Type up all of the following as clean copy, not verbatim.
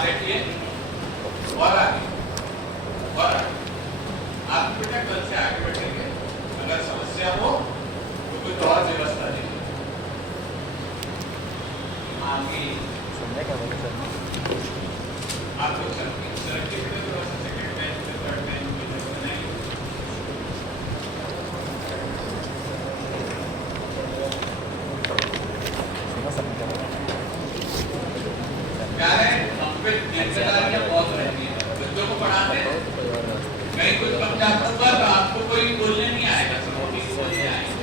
आप बैठिए और आगे और आगे। आप बेटा कल से आगे बैठेंगे, अगर समस्या हो तो कोई और व्यवस्था दीजिए। आगे आपको सड़क के थोड़ा सा सेकंड बेंच पे थर्ड बेंच पे बनाइए। क्या है हम पे जिम्मेदारियां बहुत रहती है, बच्चों को पढ़ाते हैं, मैं कुछ समझाऊंगा तो आपको कोई बोलने नहीं आएगा, सबको बोलने आएगा,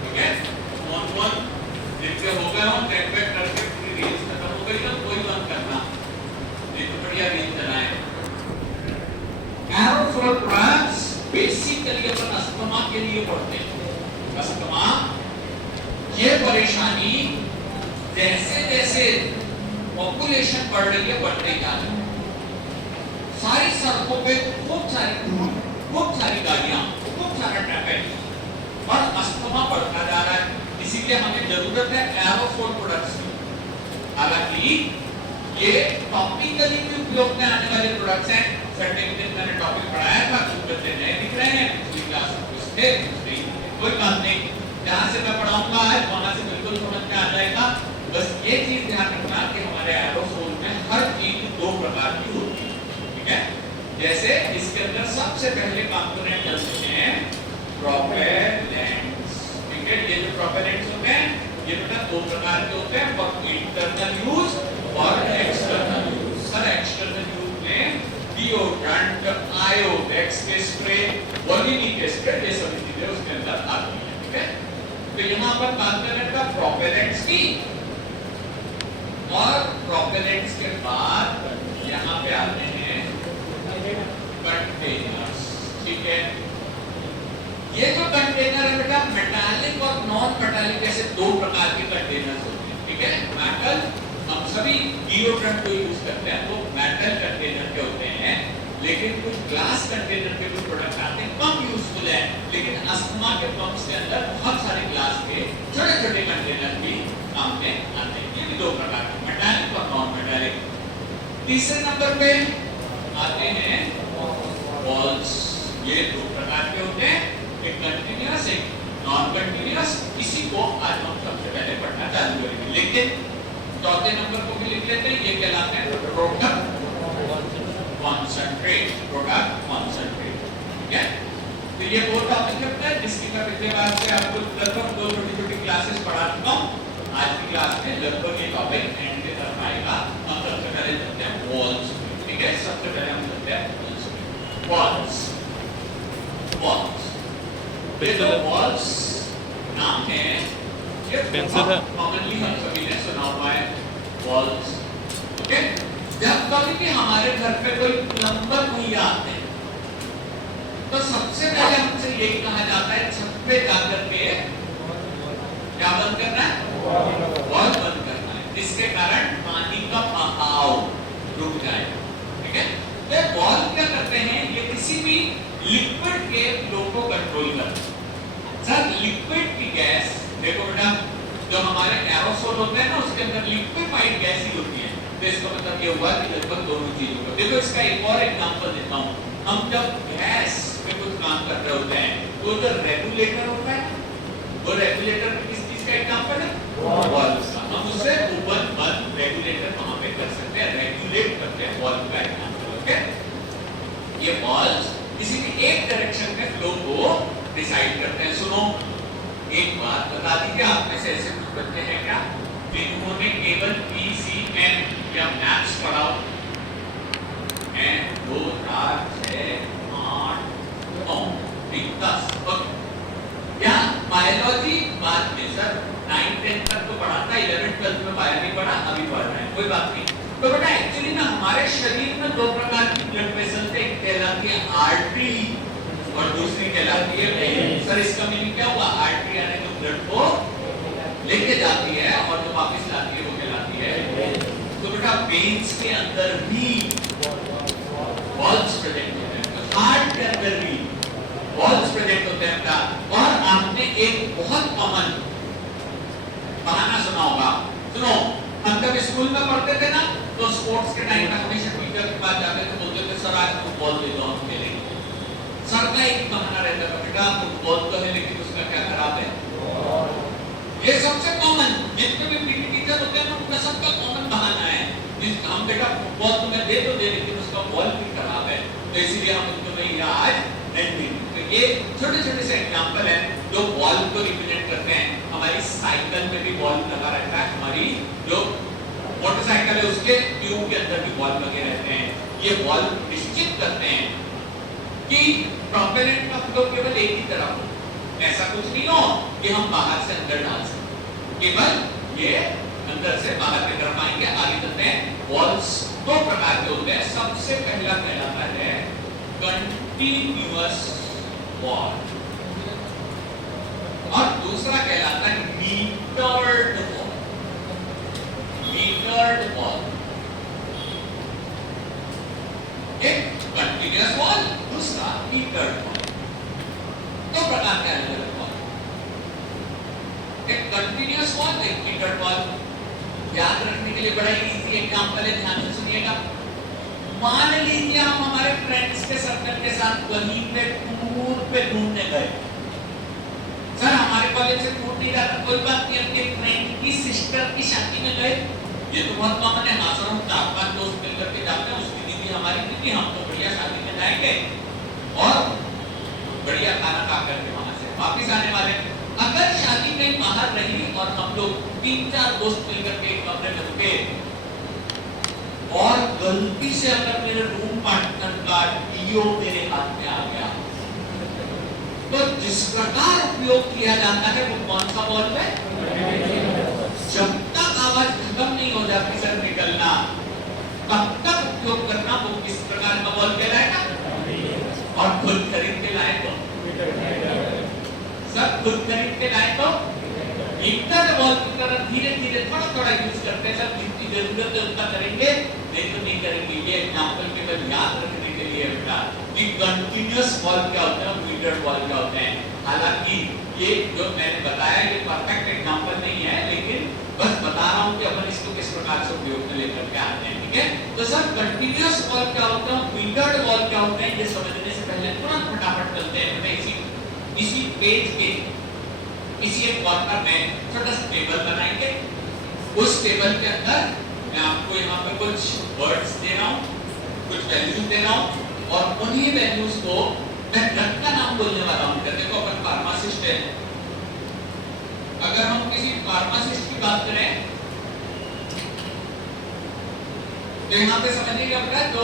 ठीक है। वन जिनके हो गए हो टेम्पलेट करके पूरी रील्स खत्म हो गई तो कोई बंद करना, नहीं तो बढ़िया रील चलाए। एरोसोल प्रोडक्ट्स बेसिकली अपन अस्थमा के लिए पढ़ते हैं। अस्थमा ये परेशानी जैसे जैसे पॉपुलेशन बढ़ रही है बढ़ते जा रही है, सारी सड़कों पे खूब सारी गाड़ियां, खूब सारा ट्रैफिक और अस्थमा बढ़ता जा रहा है। इसीलिए हमें जरूरत है एरोसोल प्रोडक्ट्स की। हालांकि ये टॉपिकली भी उपयोग में आने वाले प्रोडक्ट्स हैं। सर्टिफिकेट मैंने टॉपिक पढ़ाया था, कुछ बच्चे नए दिख रहे हैं, पिछली क्लास में कुछ थे, कोई बात नहीं, जहां से मैं पढ़ाऊंगा आज वहां से बिल्कुल समझ में आ जाएगा। बस ये चीज ध्यान रखना कि हमारे एरोसोल में हर चीज दो प्रकार की होती है, ठीक है। जैसे इसके अंदर सबसे पहले कंपोनेंट चलते हैं प्रोपेलेंट्स, ठीक है। ये जो प्रोपेलेंट्स होते हैं ये बेटा दो प्रकार के होते हैं, फॉर इंटरनल यूज और external use. Sir external use में डिओड्रेंट, आयोडेक्स के स्प्रे, वोलिनी के स्प्रे, ये सभी चीजें उसके अंदर आती हैं, ठीक है। तो यहाँ पर बात करें का प्रोपेलेंट्स की, और प्रोपेलेंट्स के बाद यहाँ पे आते हैं कंटेनर्स, ठीक है। ये जो कंटेनर है बेटा मेटालिक और नॉन मेटालिक ऐसे दो प्रकार के कंटेनर्स होते हैं, ठीक है। मेटल हम सभी डिओड्रेंट को यूज करते हैं तो मेटल कंटेनर के होते हैं, लेकिन कुछ ग्लास कंटेनर के भी प्रोडक्ट आते हैं, कम यूजफुल है, लेकिन अस्थमा के पंप्स के अंदर बहुत सारे ग्लास के छोटे छोटे कंटेनर भी काम में आते हैं। ये भी दो प्रकार के, मेटालिक और नॉन मेटालिक। तीसरे नंबर पे आते हैं बॉल्स। ये दो प्रकार के होते हैं, एक कंटीन्यूअस एक नॉन कंटीन्यूअस। इसी को आज हम सबसे पहले पढ़ना चालू करेंगे, लेकिन चौथे नंबर को भी लिख लेते हैं, ये कहलाते हैं प्रोडक्ट कॉन्सेंट्रेट, प्रोडक्ट कॉन्सेंट्रेट, ठीक है। तो ये वो टॉपिक है जिसकी मैं पिछले बार से आपको लगभग दो छोटी छोटी क्लासेस पढ़ा चुका हूँ। आज की क्लास में लगभग ये टॉपिक एंड के तरफ आएगा। हम सबसे पहले चलते हैं वॉल्स, ठीक है। सबसे पहले हम चलते हैं वॉल्स। वॉल्स तो वॉल्स नाम है, ये पेंसिल है, कॉमनली हम सभी ने सुना हुआ है वॉल्स, ओके। जब कभी भी हमारे घर पे कोई प्लम्बर भैया आते हैं तो सबसे पहले हमसे यही कहा जाता है छत पे जाकर के क्या बंद करना है, वॉल बंद करना है, जिसके कारण पानी का बहाव रुक जाएगा, ठीक है। तो वॉल क्या करते हैं, ये किसी भी लिक्विड के फ्लो को कंट्रोल करते हैं। सर लिक्विड की गैस देखो बेटा, जो हमारे एरोसोल होते हैं ना उसके अंदर लिक्विफाइड गैस ही होती है, तो इसका मतलब ये हुआ कि लगभग दोनों चीजों को देखो। इसका एक और एग्जांपल देता हूँ, हम जब गैस में कुछ काम कर रहे होते हैं तो जो रेगुलेटर होता है, वो रेगुलेटर किस चीज का एग्जांपल है, वॉल्व का। हम उससे ओपन बंद रेगुलेटर वहां पे कर सकते हैं, रेगुलेट करते हैं, वॉल्व का एग्जांपल, ओके। ये वॉल्व किसी भी एक डायरेक्शन में फ्लो को डिसाइड करते हैं। सुनो एक बात बता दीजिए, आप में से ऐसे कुछ बच्चे हैं क्या जिन्होंने केवल पीसीएम या मैथ्स पढ़ा हो? 2 4 6 8 9 10 या बायोलॉजी बाद में सर 9 10 तक तो पढ़ा था, 11 12 में बायो नहीं पढ़ा, अभी पढ़ रहे हैं, कोई बात नहीं। तो बेटा एक्चुअली ना हमारे शरीर में दो प्रकार की ब्लड वेसल्स है, एक कहलाती है आर्टरी और दूसरी कहलाती है वेन। सर इसका मीनिंग क्या हुआ, आर्टरी यानी जो ब्लड को लेके जाती है और जो वापस लाती है वो कहलाती है वेन। तो बेटा वेन्स के अंदर भी वॉल्व्स प्रेजेंट होते हैं, हार्ट के अंदर भी वॉल्व्स प्रेजेंट होते हैं बेटा। और आपने एक बहुत कॉमन बहाना सुना होगा, सुनो हम जब स्कूल में पढ़ते थे ना तो स्पोर्ट्स के टाइम में हमेशा टीचर के पास जाते थे, बोलते थे सर आज फुटबॉल दे दो हम खेलेंगे। सर का एक बहाना रहता था, बेटा फुटबॉल तो है लेकिन उसका क्या खराब है। ये सबसे कॉमन, जितने भी पीटी टीचर होते हैं उनका सबका कॉमन बहाना है कि हम बेटा फुटबॉल तुम्हें दे तो दे लेकिन उसका बॉल भी खराब है, तो इसीलिए हम उसको नहीं आज नहीं देंगे। तो ये छोटे छोटे से एग्जांपल है जो बॉल को रिप्रेजेंट करते हैं। हमारी साइकिल में भी बॉल लगा रहता है, हमारी जो मोटरसाइकिल है उसके ट्यूब के अंदर भी बॉल लगे रहते हैं। ये बॉल निश्चित करते हैं कि प्रोपेलेंट का फ्लो केवल एक ही तरफ हो, ऐसा कुछ नहीं हो कि हम बाहर से अंदर डाल सकें, केवल ये अंदर से बाहर की तरफ आएंगे। आगे चलते हैं। बॉल्स दो प्रकार के होते हैं। सबसे पहला कहलाता है कंटिन्यूअस बॉल और दूसरा कहलाता है मीटर्ड बॉल। मीटर्ड बॉल, एक कंटिन्यूअस बॉल, दूसरा मीटर्ड बॉल। दो प्रकार के अलग-अलग बॉल, एक कंटिन्यूअस बॉल, एक मीटर्ड बॉल। याद रखने के लिए बड़ा इजी एग्जांपल है, ध्यान से सुनिएगा। मान लीजिए हम हमारे फ्रेंड्स के सर्कल के साथ कहीं पे टूर पे घूमने गए। सर हमारे कॉलेज से टूर नहीं रहा था, कोई बात नहीं, अपने फ्रेंड की सिस्टर की शादी में गए। ये तो बहुत कॉमन है। हाँ सर हम 4-5 दोस्त मिलकर के जाते हैं, उसकी दीदी हमारी दीदी, हम तो बढ़िया शादी में जाएंगे और बढ़िया खाना खा करके वहां से वापिस आने वाले। अगर शादी कहीं बाहर रही और हम लोग 3-4 दोस्त मिलकर के एक कमरे में रुके और गलती से अगर मेरे रूम पार्टनर का डीओ मेरे हाथ में आ गया, तो जिस प्रकार उपयोग किया जाता है वो कौन सा बॉल है? जब तक आवाज खत्म नहीं हो जाती सर निकलना, तब तक उपयोग करना। वो किस प्रकार का बॉल कहलाएगा? और खुद खरीद के लाए तो सब खुद खरीद के लाए तो मीटर बॉल की तरह धीरे धीरे थोड़ा थोड़ा यूज करते हैं। सब जितनी जरूरत है उतना करेंगे, नहीं तो नहीं करेंगे। ये एग्जांपल केवल याद रखने के लिए बेटा कि कंटिन्यूअस बॉल क्या होता है, मीटर बॉल क्या होते हैं। हालांकि ये जो मैंने बताया ये परफेक्ट एग्जांपल नहीं है, लेकिन बस बता रहा हूं कि अपन इसको किस प्रकार से उपयोग में लेकर के आते हैं। ठीक है, तो सर कंटिन्यूअस बॉल क्या होता है, मीटर्ड बॉल क्या होता है, ये समझने से पहले तुरंत फटाफट चलते हैं। मैं इसी पेज के इसी एक कॉर्नर में छोटा सा टेबल बनाएंगे। उस टेबल के अंदर मैं आपको यहाँ पे कुछ वर्ड्स दे रहा हूँ, कुछ वैल्यूज दे रहा हूँ और उन्हीं वैल्यूज को मैं ड्रग का नाम बोलने वाला हूँ। देखो अपन फार्मासिस्ट है, अगर हम किसी फार्मासिस्ट की बात करें तो यहाँ पे समझिएगा बेटा, तो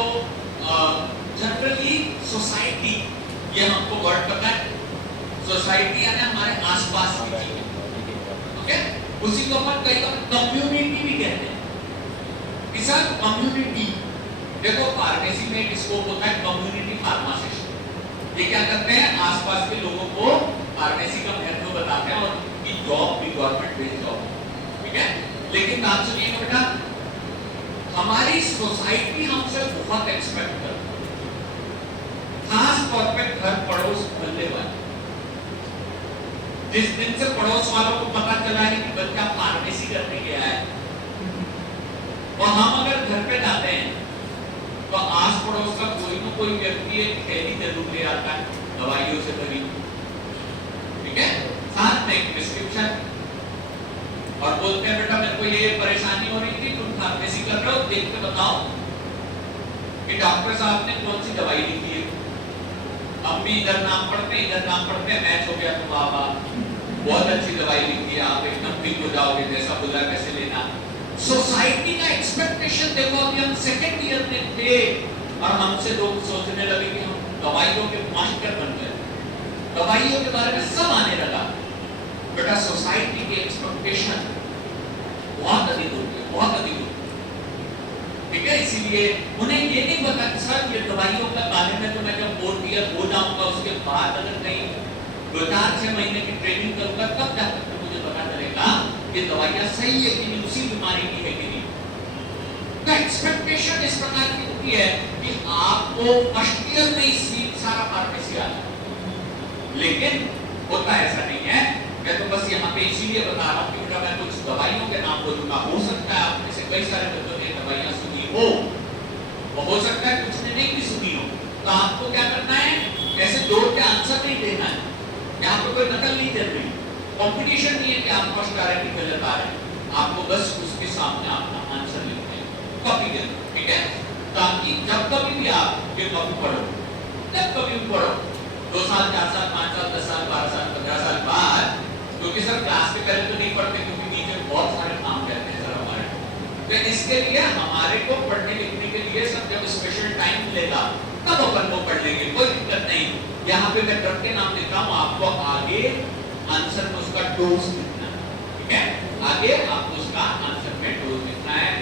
जनरली सोसाइटी, ये हमको वर्ड पता है, सोसाइटी यानी हमारे आसपास की चीजें। ओके, उसी को अपन कई बार कम्युनिटी भी कहते हैं कि सर कम्युनिटी। देखो फार्मेसी में एक स्कोप होता है कम्युनिटी फार्मासिस्ट। ये क्या करते हैं, आसपास के लोगों को फार्मेसी का महत्व बताते हैं और उनकी जॉब भी गवर्नमेंट बेस्ड जॉब। ठीक है, लेकिन बात सुनिएगा बेटा, हमारी सोसाइटी हमसे बहुत एक्सपेक्ट करती है, खास तौर पे घर पड़ोस मोहल्ले वाले। जिस दिन से पड़ोस वालों को पता चला है कि बच्चा फार्मेसी करने गया है और हम अगर घर पे जाते हैं तो आस पड़ोस का कोई ना कोई व्यक्ति एक थैली जरूर ले आता है दवाइयों से भरी। ठीक है, साथ में एक प्रिस्क्रिप्शन और बोलते हैं बेटा मेरे को ये परेशानी हो रही थी, तुम फार्मेसी कर रहे हो, देख के बताओ कि डॉक्टर साहब ने कौन सी दवाई लिखी है। हम भी इधर नाम पढ़ते हैं, इधर नाम पढ़ते हैं, मैच हो गया तो बाबा बहुत अच्छी दवाई लिखी है, आप एकदम ठीक हो जाओगे, जैसा बोला कैसे लेना। सोसाइटी का एक्सपेक्टेशन देखो, अभी हम सेकंड ईयर में थे और हमसे लोग सोचने लगे कि हम दवाइयों के मास्टर बन गए, दवाइयों के बारे में सब आने लगा। बेटा सोसाइटी की एक्सपेक्टेशन बहुत अधिक होती है, बहुत अधिक होती है। ठीक है, इसीलिए उन्हें ये नहीं पता कि सर ये दवाइयों के बारे में तो मैं जब 4th ईयर हो जाऊंगा उसके बाद अगर नहीं 2-4-6 महीने की ट्रेनिंग करूंगा तब जाकर तो मुझे पता चलेगा कि दवाइयां सही है कि नहीं, उसी बीमारी की है कि नहीं। तो एक्सपेक्टेशन इस प्रकार की होती है कि आपको फर्स्ट ईयर में ही सारा फार्मेसी आ जाए, लेकिन होता ऐसा नहीं है। मैं तो बस यहाँ पे इसीलिए बता रहा हूँ कि मैं कुछ दवाइयों के नाम बोलूंगा। हो सकता है आप में से कई सारे बच्चों ने दवाइयां सुनी हो हो सकता है कुछ ने नहीं भी सुनी हो, तो आपको क्या करना है, ऐसे दौड़ के आंसर नहीं देना है, यहाँ पे कोई नकल नहीं चल रही, कंपटीशन नहीं है कि आप फर्स्ट आ रहे हैं कि गलत आ रहे हैं, आपको बस उसके सामने अपना आंसर लिखना है, कॉपी करना, ठीक है, ताकि जब कभी भी आप ये कॉपी पढ़ो, जब कभी भी पढ़ो 2 साल 4 साल 5 साल 10 साल 12 साल 15 साल बाद, क्योंकि सर क्लास के पहले तो नहीं पढ़ते क्योंकि नीचे बहुत सारे काम रहते हैं सर हमारे, तो इसके लिए हमारे को पढ़ने लिखने के लिए सब जब स्पेशल टाइम मिलेगा तब अपन को पढ़ लेंगे, कोई दिक्कत नहीं। यहाँ पे मैं ड्रग के नाम लिख रहा हूँ, आपको आगे आंसर में उसका डोज लिखना है, ठीक है, आगे आपको उसका आंसर में डोज लिखना है।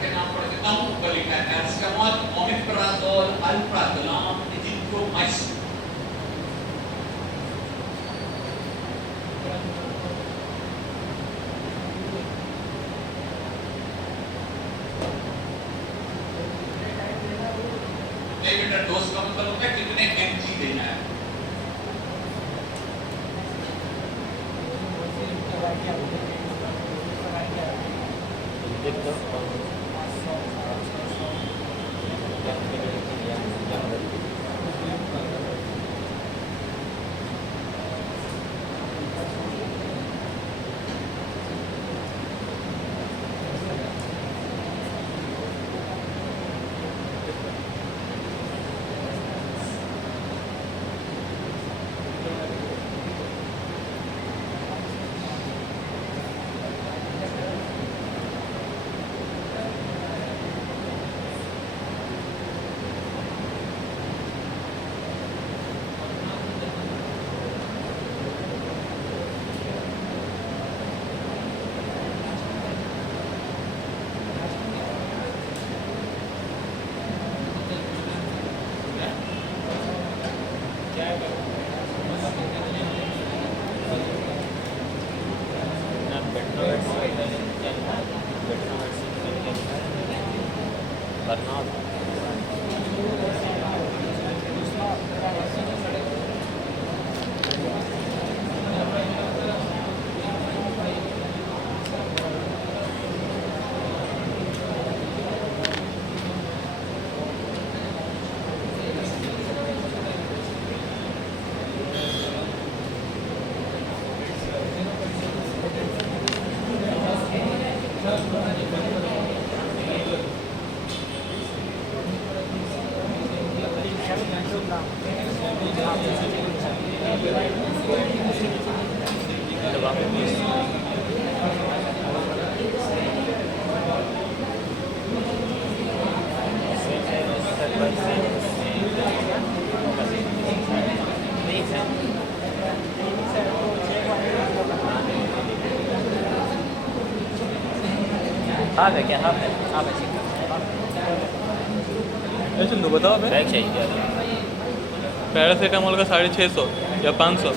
के नाम पढ़ देता हूँ, ऊपर लिखा है paracetamol, omeprazole, alprazolam, azithromycin. Dose का मतलब होता है कितने एमजी देना है। हाँ है क्या, हाँ है, हाँ है चंदू बताओ हमें, बैग चाहिए पैरासीटामोल का 650 या 500,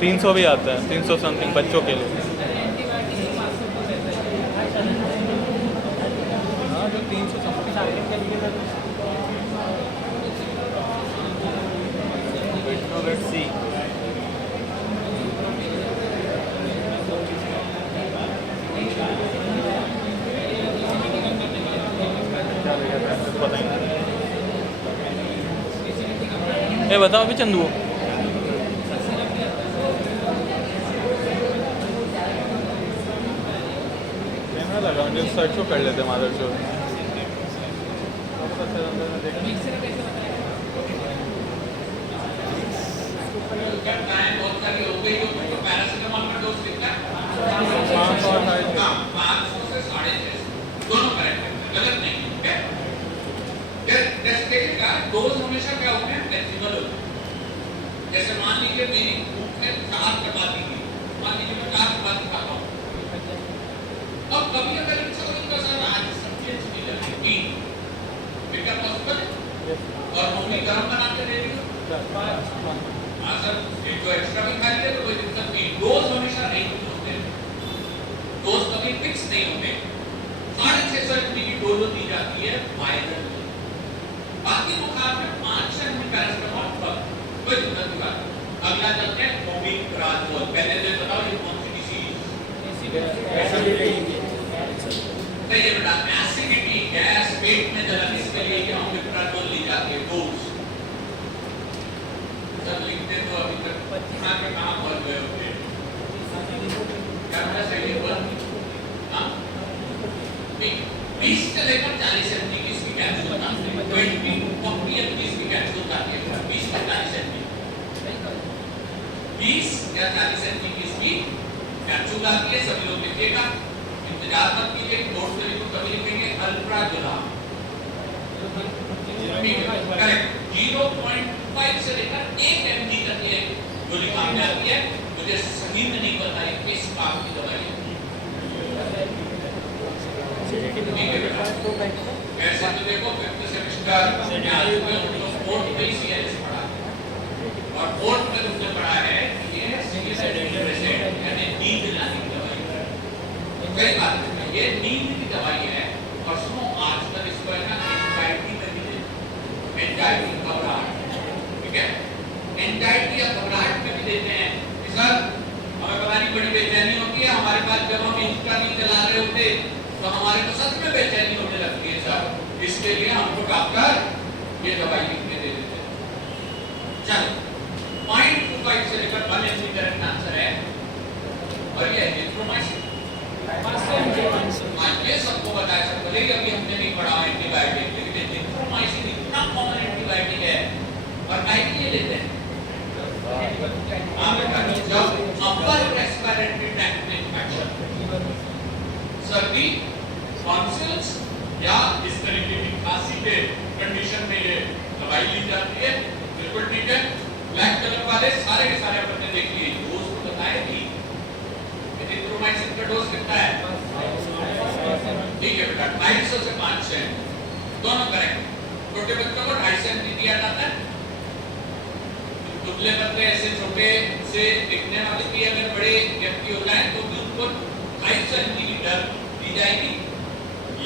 300 भी आता है, 300 समथिंग बच्चों के लिए। हाँ जो 300 समथिंग विट्रोवेट सी ये बताओ अभी चंदू, कैमरा लगा जो सर्च को कर लेते मादर जो पैरासिटामोल का डोज लिखना है 500 और 500 से 650 दोनों करेक्ट है, गलत नहीं है। टेस्ट देखिएगा, डोज हमेशा क्या होते हैं, फ्लेक्सिबल होते हैं। जैसे मान लीजिए मेरी भूख है 4 चपाती की, मान लीजिए मैं 4 चपाती खाता हूँ, अब कभी अगर इच्छा होगी तो सर आज सब्जी अच्छी नहीं लगी, क्या पॉसिबल है? और मम्मी गरम बना के दे रही हो। हाँ सर, एक तो एक्स्ट्रा भी खा लिया तो कोई दिक्कत नहीं। डोज हमेशा नहीं होते, डोज कभी फिक्स नहीं होते। 650 mg की डोज दी जाती है वायरल। बाकी बुखार में 5 mg पैरासिटामोल कोई दिक्कत नहीं बात। अगला चलते हैं ओमिप्राजोल। पहले तो बताओ ये कौन सी डिसीज? सही है बेटा, एसिडिटी, गैस, पेट में जलन, इसके लिए क्या ओमिप्राजोल ली जाती है डोज। सब लिखते तो अभी तक पटना के कहां पहुंच गए होंगे? क्या बेटा सही है बोला? हां, 20 से लेकर 40 mg की इसकी कैप्सूल आती है। 20-40 mg की कैप्सूल आती है। 20 से 40 mg 20 या 40 mg की इसकी कैप्सूल आती है। सभी लोग लिखिएगा, इंतजार मत कीजिए, नोट करिए तो कभी लिखेंगे अल्प्राजोलाम। करेक्ट। 0.5 से लेकर 1 mg तक ये गोली काम में आती है। मुझे सही में नहीं पता है किस काम की दवाई है। ऐसे तो देखो 5th सेमेस्टर में आ चुके हो तो 4th में सीएलएस पढ़ा है और 4th में तुमने पढ़ा है कि ये सीएलएस यानी नींद लाने की दवाई है। सही बात है, ये नींद की दवाई है। और सुनो, आजकल इसको है ना एंजाइटी में भी देते हैं। एंजाइटी, घबराहट, ठीक है, एंजाइटी या घबराहट में भी देते हैं कि सर हमें पता नहीं बड़ी बेचैनी होती है हमारे पास, जब हम इंस्टा नहीं चला रहे होते तो हमारे को सच में बेचैनी होने लगती है सर, इसके लिए हमको डॉक्टर ये दवाई लिख के दे देते हैं। चलो, 0.25 से लेकर 1 mg करेक्ट आंसर है। और ये एजिथ्रोमाइसिन, ये सबको बताया सर, भले ही अभी हमने नहीं पढ़ा एंटीबायोटिक, लेकिन एजिथ्रोमाइसिन इतना कॉमन एंटीबायोटिक है और काहे के लिए लेते हैं? हाँ बेटा, जब अपर रेस्पिरेटरी ट्रैक्ट में इंफेक्शन, सर्दी, टॉन्सिल्स या इस तरीके की खांसी के कंडीशन में ये दवाई ली जाती है। बिल्कुल ठीक है। ब्लैक कलर वाले सारे के सारे अपने देख लिए, डोज को बताया कि एजिथ्रोमाइसिन का डोज कितना है? ठीक है बेटा, 250 से 500 दोनों करेक्ट। छोटे बच्चों को 250 mg दिया जाता है। दुबले पतले ऐसे छोटे से दिखने वाले भी अगर बड़े व्यक्ति हो जाए तो भी उनको 250 mg की डर दी जाएगी,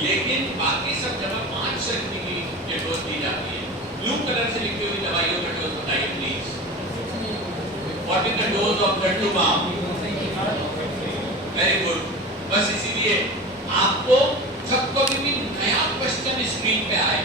लेकिन बाकी सब जगह 500 mg की ये डोज दी जाती है। ब्लू कलर से लिखी हुई दवाइयों का डोज बताइए please. What is the dose of डर्टुबाम? Very good. बस इसीलिए आपको जब कभी भी नया क्वेश्चन स्क्रीन पे आए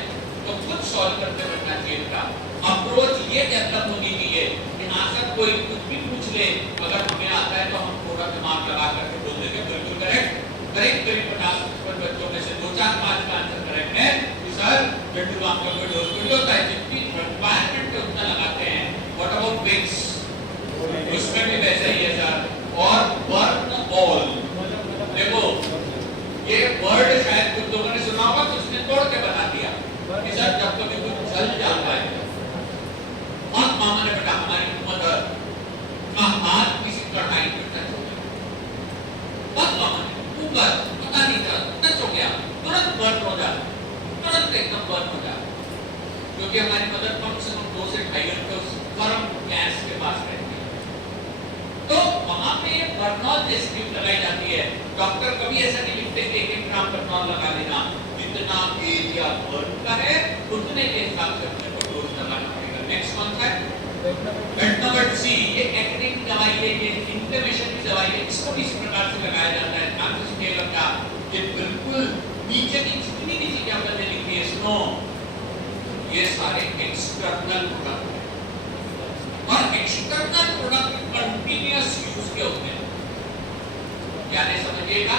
तो खुद सॉल्व करते बैठना चाहिए था। अप्रोच ये डेवलप होनी चाहिए कि आसर कोई कुछ भी पूछ ले, अगर हमें आता है तो हम थोड़ा दिमाग लगा करके बोल देंगे बिल्कुल करेक्ट। करीब 50-55 बच्चों में से 2-4-5 का आंसर करेक्ट है कि सर डर्टुबाम का कोई डोज थोड़ी होता है, जितनी रिक्वायरमेंट पे उतना लगाते हैं। What about Vicks? उसमें भी वैसे ही है सर। और बर्न ऑल, देखो ये वर्ड शायद कुछ लोगों ने सुना होगा, तो उसने तोड़ के बता दिया कि सर जब कभी कुछ जल जाता है, और मामा ने बेटा हमारी मदर का हाथ किसी कढ़ाई में टच हो गया, बहुत मामा ने ऊपर पता नहीं था टच हो गया, तुरंत बर्न हो जाता, तुरंत एकदम बर्न हो जाता, क्योंकि हमारी मदर कम से कम 2 से 2.5 घंटे उस गर्म गैस के पास रहती है। तो वहां पे बर्नॉल जैसी ट्यूब लगाई जाती है। डॉक्टर कभी ऐसा नहीं लिखते कि 1 ग्राम बर्नॉल लगा देना, जितना एरिया बर्न का है उतने के हिसाब से अपने को डोज लगाना पड़ेगा। नेक्स्ट कौन सा है? वेटनोवेट सी। ये एक्टिव दवाई है, ये इन्फ्लेमेशन की दवाई है, इसको भी इस प्रकार से लगाया जाता है। ध्यान से सुनिएगा क्या, ये बिल्कुल नीचे की जितनी भी चीजें हमने लिखी है, सुनो, ये सारे एक्सटर्नल प्रोडक्ट हैं और एक्सटर्नल प्रोडक्ट कंटीन्यूअस यूज के होते हैं। यानी समझिएगा,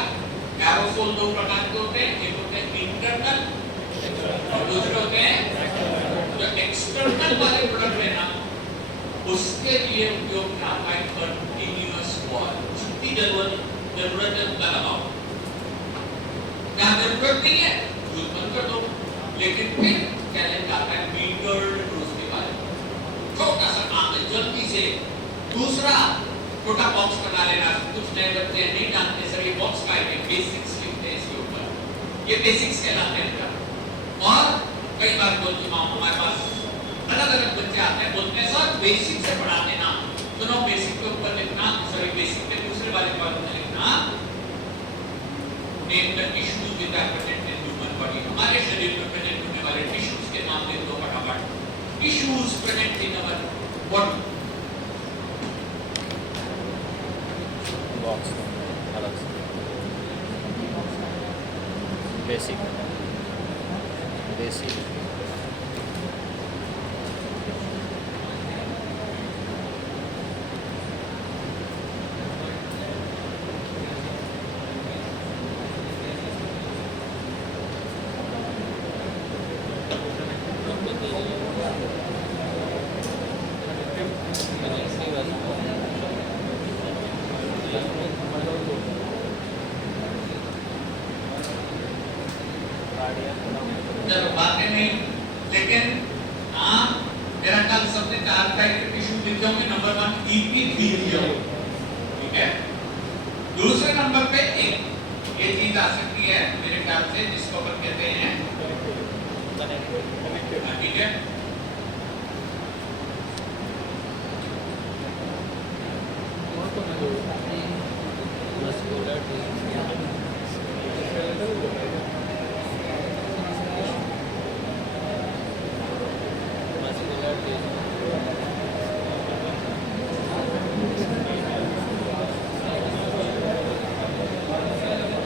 एरोसोल 2 प्रकार के होते हैं, एक होते हैं इंटरनल और दूसरे होते हैं जो एक्सटर्नल वाले प्रोडक्ट है ना, उसके लिए उपयोग में आता है कंटीन्यूअस वॉल। जितनी जरूरत है उतना लगाओ, जहां जरूरत नहीं है यूज बंद कर दो। लेकिन फिर चैलेंज आता है मीटर्ड डोज के बारे में। छोटा सा काम है, जल्दी से दूसरा छोटा बॉक्स बना लेना। कुछ नए बच्चे नहीं जानते सर ये बॉक्स का है, बेसिक्स लिखते हैं इसके ऊपर, ये बेसिक्स कहलाते हैं। और कई बार बोल चुका हूँ, हमारे पास अलग अलग बच्चे आते हैं, बोलते हैं सर बेसिक से पढ़ा देना, सुनो बेसिक के ऊपर लिखना, सॉरी बेसिक के दूसरे वाले कॉलम में लिखना name the tissues with are present in human body, हमारे शरीर में प्रेजेंट होने वाले टिश्यूज के नाम लिख दो फटाफट, tissues present in our body. Box अलग से बेसिक बेसिक चलो बातें नहीं, लेकिन हाँ मेरा कल सबने 4 टाइप के टिश्यू लिख दोगे, नंबर 1 ईपीथीलियम, ठीक है। दूसरे नंबर पे एक ये चीज आ सकती है मेरे ख्याल से, जिसको अपन कहते हैं ठीक है,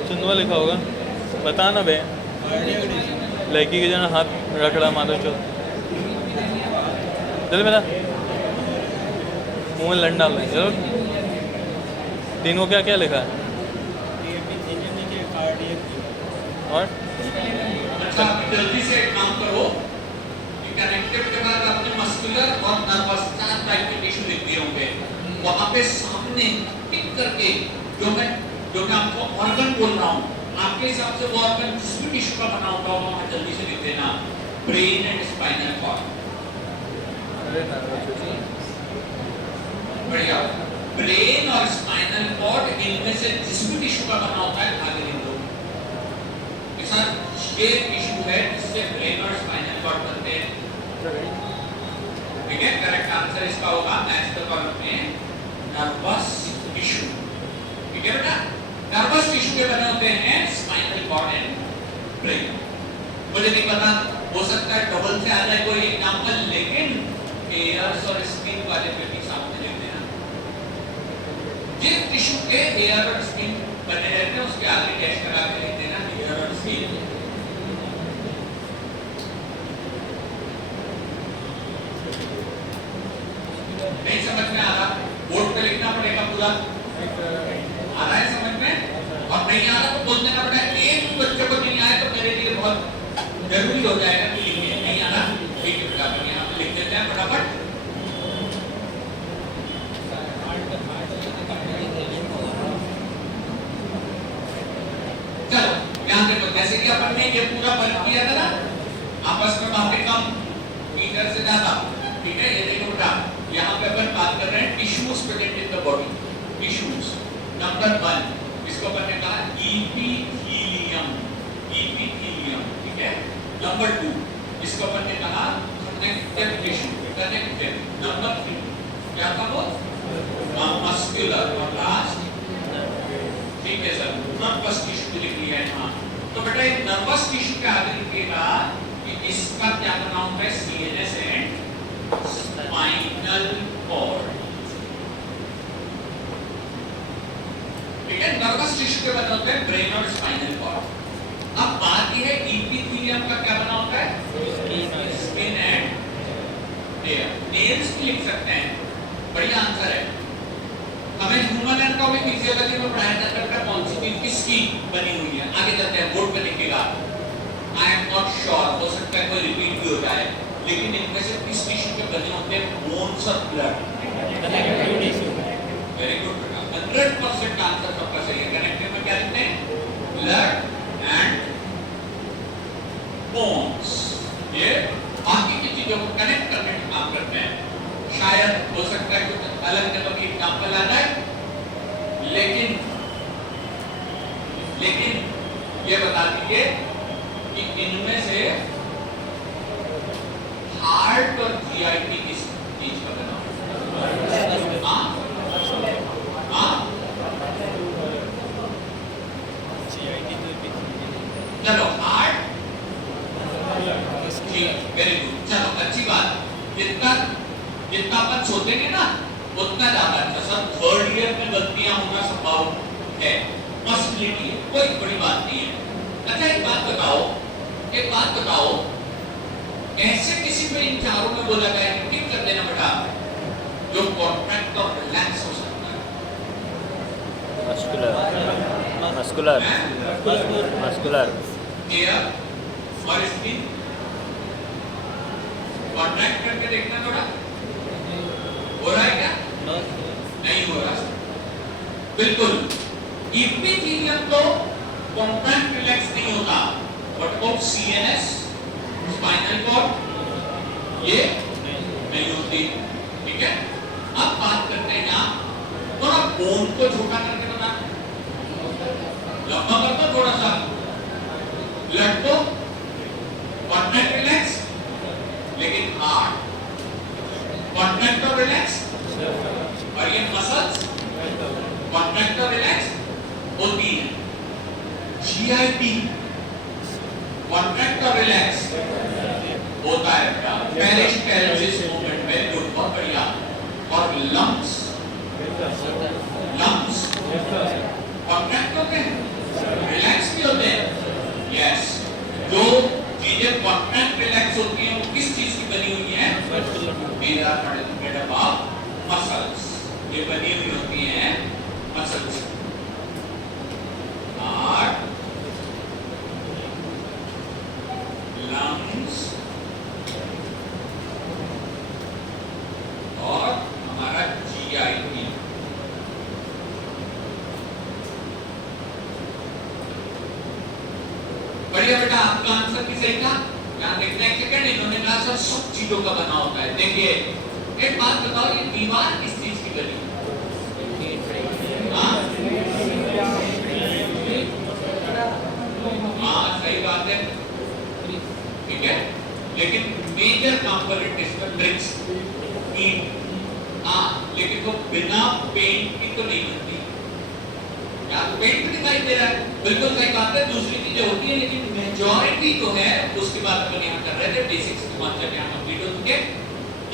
चंदुआ लिखा होगा, बताना बे लड़की के जना हाथ रखड़ा मारो चो चल मेरा मुंह में लंड डाल रहे चलो। तीन को क्या क्या लिखा है और अच्छा जल्दी से एक काम करो कि कनेक्टिव के बाद आपने मस्कुलर और नर्वस 4 टाइप के टिश्यू लिख दिए होंगे, वहां पे सामने टिक करके जो मैं आपको ऑर्गन बोल रहा हूँ, आपके हिसाब से वो ऑर्गन जिस भी टिश्यू का बना होगा वहां जल्दी से लिख देना, ब्रेन एंड स्पाइनल कॉर्ड। बढ़िया, ब्रेन और स्पाइनल कॉर्ड इनमें से जिस भी टिश्यू का बना होता है आगे लिख दो। ये टिश्यू है जिससे ब्रेन और स्पाइनल कॉर्ड बनते हैं, ठीक है। करेक्ट आंसर इसका होगा नेक्स्ट कॉलम में नर्वस टिश्यू, ठीक है बेटा। नर्वस टिश्यू के बने होते हैं स्पाइनल कॉर्ड एंड ब्रेन। मुझे नहीं पता, हो सकता है डबल से आ जाए कोई एग्जांपल, लेकिन एयर्स और स्किन वाले पे भी सामने लिख देना। जिस टिश्यू के एयर और स्किन बने रहते हैं उसके आगे डैश करा के लिख देना एयर और स्किन। नहीं समझ में आ रहा, बोर्ड पे लिखना पड़ेगा पूरा। आ रहा है समझ में? और नहीं आ रहा तो बोल देना पड़ेगा। एक बच्चे को नहीं आए तो मेरे लिए बहुत जरूरी हो जाएगा कि लिखिए, नहीं आ रहा ठीक है बेटा, अपन यहाँ पे लिख देते हैं फटाफट। चलो यहाँ देखो, जैसे कि अपन ने ये पूरा वर्क किया था ना, आपस में बातें कम मीटर से ज्यादा, ठीक है। ये देखो बेटा, यहाँ पे अपन बात कर रहे हैं tissues present in the body, tissues. Number 1 इसको अपन ने कहा ईपीथीलियम, ईपीथीलियम, ठीक है। नंबर 2 इसको अपन ने कहा कनेक्टिव टिश्यू, कनेक्टिव। नंबर 3 क्या था वो? मस्कुलर। और लास्ट ठीक है सर, नर्वस टिश्यू लिख लिया है यहाँ। तो बेटा एक नर्वस टिश्यू के आगे लिखिएगा कि इसका क्या बना होता है, सीएनएस एंड स्पाइनल कॉर्ड, ठीक है। नर्वस टिश्यू के बने होते हैं ब्रेन और स्पाइनल कॉर्ड। अब बात ये है ईपीथीलियम का क्या बना होता है, स्किन एंड हेयर। नेल्स भी लिख सकते हैं, बढ़िया आंसर है। हमें ह्यूमन एनाटॉमी फिजियोलॉजी में पढ़ाया जाता है कौन सी चीज किसकी बनी हुई है। आगे चलते हैं, बोर्ड पे लिखिएगा। आई एम नॉट श्योर, हो सकता है कोई रिपीट भी हो जाए, लेकिन इनमें से किस टिश्यू के बने होते हैं बोन्स और ब्लड। वेरी गुड बेटा, 100% आंसर सबका सही है। कनेक्टिव में क्या लिखते हैं, ब्लड एंड बोन्स। ये बाकी की चीजों को कनेक्ट करने का काम करते हैं। शायद हो सकता है कुछ अलग जगह की एग्जांपल आ जाए, लेकिन ये बता दीजिए कि इनमें से जीआईटी किस चीज का बना हुआ? हाँ हाँ चलो हार्ट जी वेरी गुड। चलो अच्छी बात, जितना जितना अपन सोचेंगे ना उतना ज्यादा अच्छा। सब थर्ड ईयर में गलतियां होना संभव है, पॉसिबिलिटी है, कोई बड़ी बात नहीं है। अच्छा एक बात बताओ, ऐसे किसी में इन चारों में बोला गया कि टिक कर देना बेटा जो कॉन्ट्रैक्ट और रिलैक्स हो सकता है? मस्कुलर एयर और स्किन कॉन्ट्रैक्ट करके देखना थोड़ा, हो रहा है क्या? नहीं हो रहा बिल्कुल। इपिथेलियम तो कॉन्ट्रैक्ट रिलैक्स नहीं होता, but about CNS spinal cord ये नहीं होती, ठीक है। अब बात करते हैं यहाँ थोड़ा बोन को छोटा करके बता, लंबा कर दो थोड़ा सा, ब्लड को कॉन्ट्रैक्ट रिलैक्स, लेकिन हार्ट कॉन्ट्रैक्ट और रिलैक्स, और ये मसल्स कॉन्ट्रैक्ट और रिलैक्स होती है। जीआईटी कॉन्ट्रैक्ट और रिलैक्स होता है क्या? पेरिस्टाल्सिस मूवमेंट में गुड, बहुत बढ़िया। और लंग्स कॉन्ट्रैक्ट होते हैं, रिलैक्स भी होते हैं। यस, जो चीजें कॉन्ट्रैक्ट रिलैक्स होती हैं वो किस चीज की बनी हुई है? मेड अप ऑफ मसल्स, ये बनी हुई होती हैं मसल्स। हार्ट, लंग्स और हमारा जीआईटी। बढ़िया बेटा, आपका आंसर भी सही था। यहाँ देखना एक सेकंड, इन्होंने कहा सर सब चीजों का बना होता है। देखिए एक बात बताओ, ये दीवार किस चीज की बनी? हाँ हाँ सही बात है, ठीक है। लेकिन मेजर कंपोनेंट इसका ब्रिक्स ईंट, हाँ, लेकिन वो बिना पेंट की तो नहीं बनती। यहाँ तो पेंट दिखाई दे रहा है, बिल्कुल सही बात है। दूसरी चीजें होती है, लेकिन मेजॉरिटी तो है, उसकी बात अपन यहाँ कर रहे थे। बेसिक्स कॉन्सेप्ट यहाँ कंप्लीट हो चुके।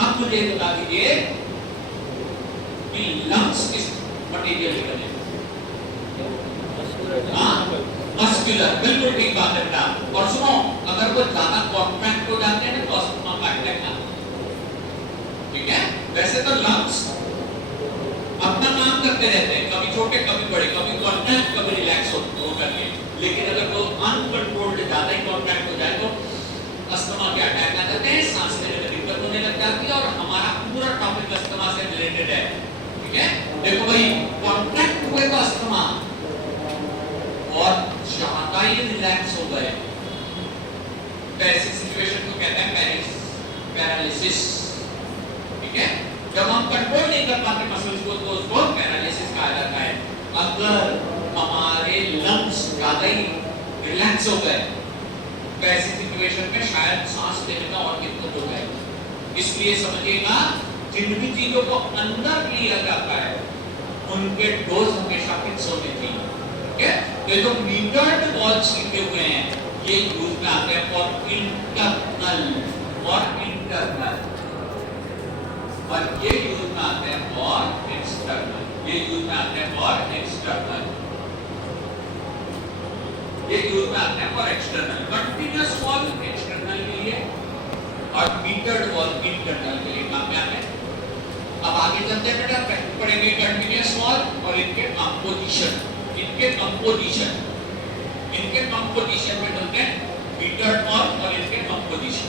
अब मुझे बता दीजिए कि लंग्स किस मटेरियल के बने? मस्कुलर, बिल्कुल ठीक बात है बेटा। और सुनो, अगर वो ज्यादा कॉन्ट्रैक्ट हो जाते हैं ना तो अस्थमा का अटैक आता है, ठीक है। वैसे तो लंग्स अपना काम करते रहते हैं, कभी छोटे कभी बड़े, कभी कॉन्ट्रैक्ट कभी रिलैक्स हो करके। लेकिन अगर वो अनकंट्रोल्ड ज्यादा ही कॉन्ट्रैक्ट हो जाए तो अस्थमा के अटैक आ जाते हैं, सांस लेने में दिक्कत होने लग जाती है। और हमारा पूरा टॉपिक अस्थमा से रिलेटेड है, ठीक है। देखो भाई, कॉन्ट्रैक्ट हुए तो अस्थमा, और ज्यादा ही रिलैक्स हो गए तो ऐसी सिचुएशन को कहते हैं पैरालिसिस, ठीक है। जब हम कंट्रोल नहीं कर पाते मसल्स को तो उसको पैरालिसिस कहा जाता है। अगर हमारे लंग्स ज्यादा ही रिलैक्स हो गए तो ऐसी सिचुएशन में शायद सांस लेने में और दिक्कत हो जाए। इसलिए समझिएगा, जिन भी चीजों को अंदर लिया जाता है उनके डोज हमेशा फिक्स होने चाहिए, ठीक है। तो ये जो मीटर्ड बॉल्स लिखे हुए हैं ये यूज में आते हैं फॉर इंटरनल और इंटरनल, और ये यूज में आते हैं फॉर एक्सटर्नल, ये यूज में आते हैं फॉर एक्सटर्नल, ये यूज में आते हैं for external. Continuous wall external के लिए और मीटर्ड वॉल इंटरनल के लिए काम में आते हैं। अब आगे चलते हैं बेटा, पढ़ेंगे कंटीन्यूअस वॉल और इनके कंपोजिशन, इनके कंपोजिशन में चलते हैं। मीटर्ड वॉल और इनके कंपोजिशन,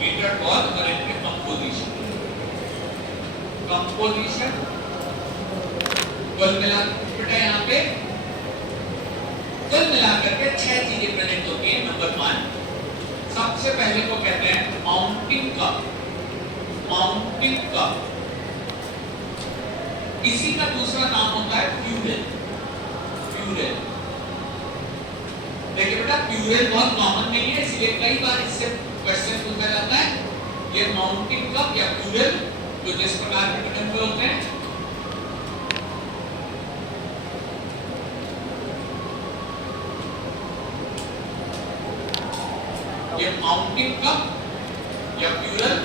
मीटर्ड वॉल और इनके कंपोजिशन कुल मिलाकर बेटा यहाँ पे कुल मिलाकर के 6 चीजें प्रेजेंट होती हैं। नंबर 1, सबसे पहले को कहते हैं माउंटिंग कप, माउंटिंग कप। इसी का दूसरा नाम होता है प्यूरेल, प्यूरेल। देखिए बेटा, प्यूरेल बहुत कॉमन नहीं है, इसलिए कई बार इससे क्वेश्चन पूछा जाता है ये माउंटिंग कप या प्लूरल तो जिस प्रकार के बटन पे होते हैं, ये माउंटिंग कप या प्लूरल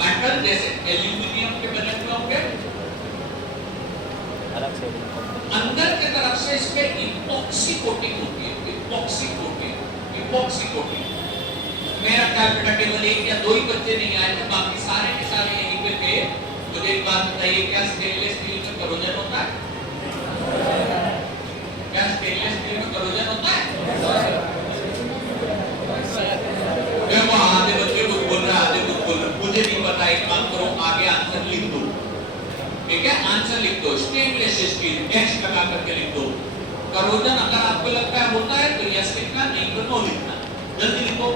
मेटल जैसे एल्यूमिनियम के बने हुए होंगे, अलग से अंदर की तरफ से इस पे इपॉक्सी कोटिंग होती है, इपॉक्सी कोटिंग, इपॉक्सी कोटिंग। मेरा ख्याल बेटा केवल एक या दो ही बच्चे नहीं आए थे, बाकी सारे के सारे यहीं पे थे। मुझे एक बात बताइए, क्या स्टेनलेस स्टील में करोजन होता है? क्या स्टेनलेस स्टील में करोजन होता है? मैं वो आधे बच्चे कुछ बोल रहा है, आधे कुछ बोल रहा, मुझे नहीं पता। एक काम करो, आगे आंसर लिख दो, ठीक है? आंसर लिख दो, स्टेनलेस स्टील एच लगा करके लिख दो। करोजन अगर आपको लगता है होता है तो यस लिखना, नहीं तो नो लिखना। जल्दी लिखो।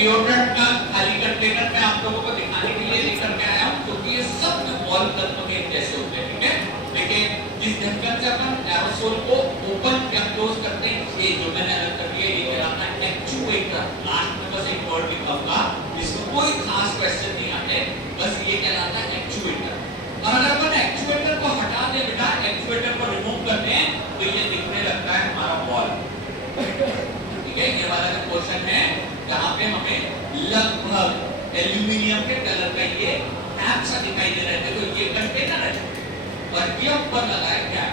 डिओड्रेंट का खाली कंटेनर मैं आप लोगों को दिखाने के लिए लेकर के आया हूं, क्योंकि ये सब बॉल तत्व के जैसे होते हैं, ठीक है? देखिए, जिस ढक्कन से अपन एरोसोल को ओपन या क्लोज करते हैं, ये जो मैंने अलग कर दिया, ये कहलाता है एक्चुएटर। लास्ट में बस एक वर्ड लिखूंगा, इसमें कोई खास क्वेश्चन नहीं आते, बस ये कहलाता है एक्चुएटर। और अगर अपन एक्चुएटर को हटा दे बेटा, एक्चुएटर को रिमूव कर दें, तो ये दिखने लगता है हमारा बॉल, ठीक है? ये वाला जो क्वेश्चन है जहां पे हमें लगभग एल्यूमिनियम के कलर का ये टैप सा दिखाई दे रहा है, तो ये कंटेनर है और ये ऊपर लगा है क्या?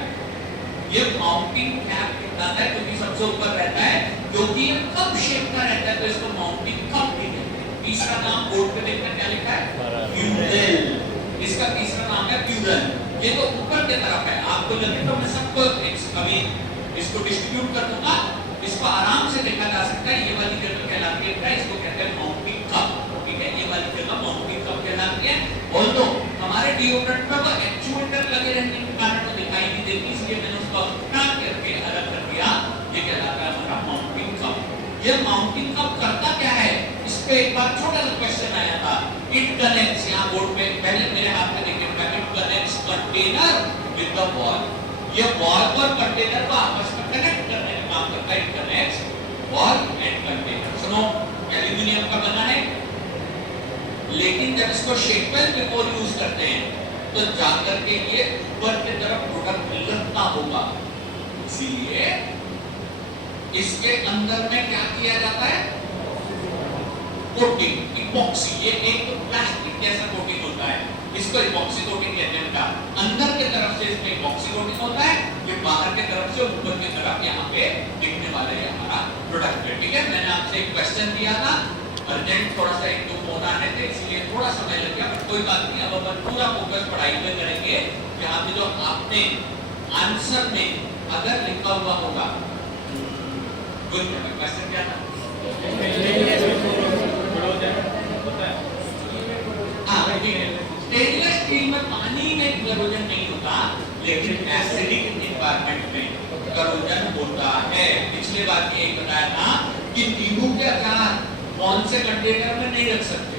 ये माउंटिंग कैप कहलाता है, क्योंकि सबसे ऊपर रहता है, क्योंकि ये कप शेप का रहता है, तो इसको माउंटिंग कप भी कहते हैं। तीसरा नाम बोर्ड पे देखना क्या लिखा है? प्यूरल। इसका तीसरा नाम है प्यूरल। ये तो ऊपर की तरफ है, आपको लगे तो मैं सबको अभी इसको डिस्ट्रीब्यूट कर दूंगा, इसको आराम से देखा जा सकता है। ये वाली जगह कहलाती है, इसको कहते हैं माउंटिंग कप, ठीक है? ये वाली जगह माउंटिंग कप कहलाती है। ऑल्दो हमारे डिओड्रेंट पे वो एक्चुएटर लगे रहने के कारण तो दिखाई नहीं देती, इसलिए मैंने उसको हटा करके अलग कर दिया। ये कहलाता है हमारा माउंटिंग कप। ये माउंटिंग कप करता क्या है? इस पे एक बार छोटा सा क्वेश्चन आया था। इट कनेक्ट्स, यहाँ बोर्ड पे पहले मेरे हाथ में देखिए, it connects container with the wall. ये वॉल और कंटेनर को आपस में कनेक्ट करने का काम करता है। It connects wall and container. सुनो, एल्यूमिनियम का बना है, लेकिन जब इसको शेक वेल बिफोर यूज करते हैं तो जाकर के ये ऊपर की तरफ प्रोडक्ट लगता होगा, इसीलिए इसके अंदर में क्या किया जाता है? Coating, epoxy. ये एक प्लास्टिक जैसा कोटिंग होता है, इसको इपॉक्सी कोटिंग कहते हैं। अंदर की तरफ से इसमें इपॉक्सी कोटिंग होता है, फिर बाहर की तरफ से ऊपर की तरफ यहाँ पे दिखने वाला ये हमारा प्रोडक्ट है, ठीक है? मैंने आपसे एक क्वेश्चन दिया था, अर्जेंट थोड़ा सा एक दो फोन आने थे, इसलिए थोड़ा समय लग गया, बट कोई बात नहीं। अब अपन पूरा फोकस पढ़ाई पे करेंगे। यहाँ पे जो आपने आंसर में अगर लिखा हुआ होगा, क्वेश्चन क्या था? स्टेनलेस स्टील में पानी में करोजन नहीं होता, लेकिन एसिडिक एनवायरनमेंट में करोजन होता है। पिछले पिछले बार में एक बताया था कि नींबू के अचार कौन से कंटेनर में नहीं रख सकते,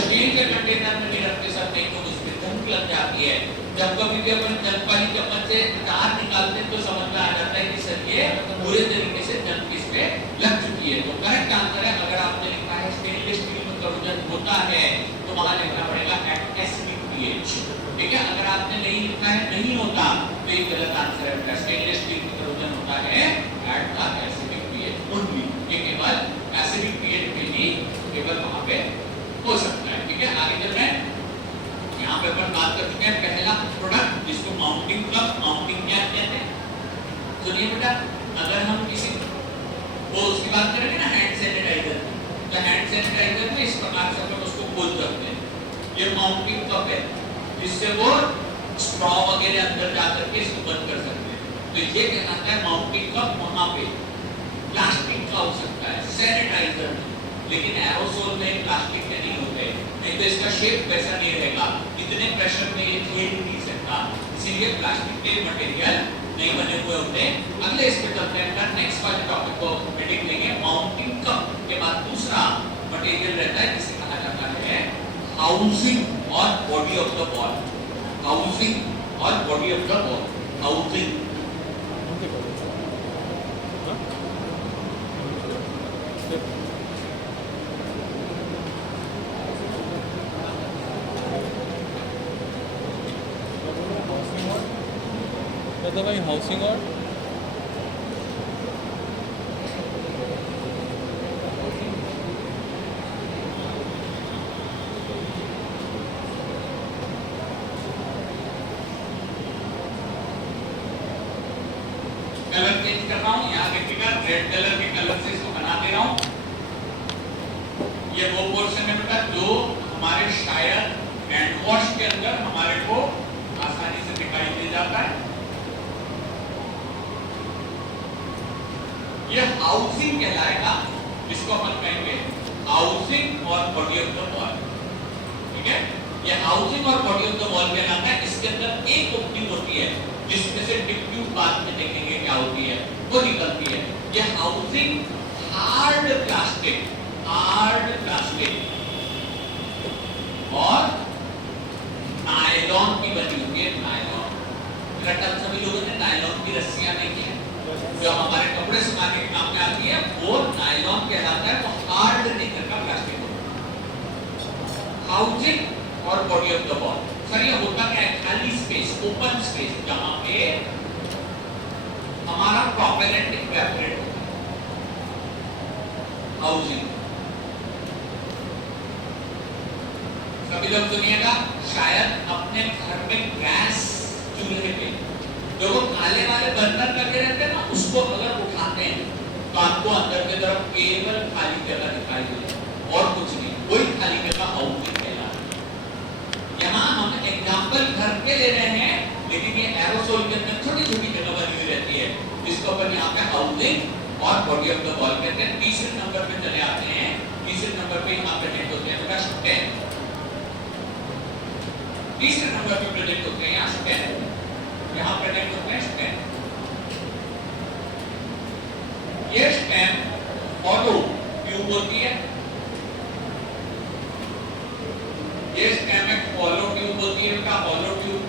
स्टील के कंटेनर में नहीं रखते सकते, तो उसमें जंग लग जाती है। जब कभी भी अपन जंग वाली चम्मच से अचार निकालते हैं तो समझ में आ जाता है कि सर ये पूरे तरीके से जंग इसमें लग चुकी है। तो करेक्ट आंसर है, अगर आपने लिखा है स्टेनलेस स्टील में करोजन होता है तो वहां लिखना पड़ेगा एट एसिडिक पीएच। ठीक है, अगर आपने नहीं लिखा है नहीं होता तो ये गलत आंसर है बेटा। स्टेनलेस स्टील में करोजन होता है at the acidic pH only, ये केवल एसिडिक पीएच में ही केवल वहां पे हो सकता है। ठीक है, आगे चल रहे हैं। यहाँ पे अपन बात कर चुके हैं पहला प्रोडक्ट जिसको माउंटिंग कप, माउंटिंग क्या कहते हैं। सुनिए बेटा, अगर हम किसी वो उसकी बात करेंगे ना हैंड सैनिटाइजर, तो हैंड सैनिटाइजर में इस प्रकार से अपन उसको खोल सकते हैं। ये माउंटिंग कप है जिससे वो स्ट्रॉ वगैरह अंदर जाकर के इसको बंद कर सकते हैं। तो ये कहलाता है माउंटिंग कप। वहां पे प्लास्टिक का हो सकता है सैनिटाइजर, लेकिन एरोसोल में प्लास्टिक के नहीं होते, नहीं तो इसका शेप वैसा नहीं रहेगा, इतने प्रेशर में ये झेल नहीं सकता, इसीलिए प्लास्टिक के मटेरियल नहीं बने हुए होते। अगले इस पे चलते हैं, नेक्स्ट वाले टॉपिक को हेडिंग लेंगे माउंटिंग कप के बाद दूसरा मटेरियल रहता है जिसे कहा जाता है हाउसिंग और body of the ball. Housing और body of the ball, housing मतलब भाई हाउसिंग और कलर चेंज कर रहा हूँ, यहाँ देखिएगा रेड कलर के कलर से इसको बना दे रहा हूँ। ये वो पोर्शन है बेटा जो हमारे शायद हैंड वॉश के अंदर हमारे को आसानी से दिखाई दे जाता है। ये हाउसिंग कहलाएगा, जिसको अपन कहेंगे हाउसिंग और बॉडी ऑफ द वॉल। ठीक है, ये हाउसिंग और बॉडी ऑफ द वॉल कहलाता है। इसके अंदर एक ओपनिंग होती है जिसमें से टिप ट्यूब बाद में देखेंगे क्या होती है, वो निकलती है। ये हाउसिंग हार्ड प्लास्टिक और नायलॉन की बनी होती है। नायलॉन, रटन सभी लोगों ने नायलॉन की रस्सियां देखी हैं जो हमारे कपड़े सुखाने के काम में आती है, वो नायलॉन कहलाता है। वो हार्ड नेचर का प्लास्टिक होता है। हाउसिंग और body of the ball, sir ये होता क्या है, खाली स्पेस, ओपन स्पेस जहां पे हमारा प्रोपेलेंट इवैपोरेट होता है। हाउसिंग, सभी लोग सुनिएगा, शायद अपने घर में गैस चूल्हे पे जो वो काले वाले बर्नर लगे रहते हैं ना, उसको अगर उठाते हैं तो आपको अंदर की तरफ केवल खाली जगह दिखाई देगी और कुछ नहीं, कोई खाली जगह हाउसिंग कहलाती है। यहाँ हम एग्जाम्पल घर के ले रहे हैं, लेकिन ये एरोसोल के अंदर छोटी छोटी जगह बनी हुई रहती है, जिसको अपन यहाँ पे हाउसिंग और बॉडी ऑफ द बॉल कहते हैं। तीसरे नंबर पे चले आते हैं। तीसरे नंबर पे यहाँ प्रेजेंट होते हैं बेटा स्टेम। तीसरे नंबर पे प्रेजेंट होते हैं यहाँ स्टेम, यहाँ प्रेजेंट होते हैं स्टेम। ये स्टेम हॉलो ट्यूब होती है, ये स्टेम एक हॉलो ट्यूब होती है बेटा, hollow tube.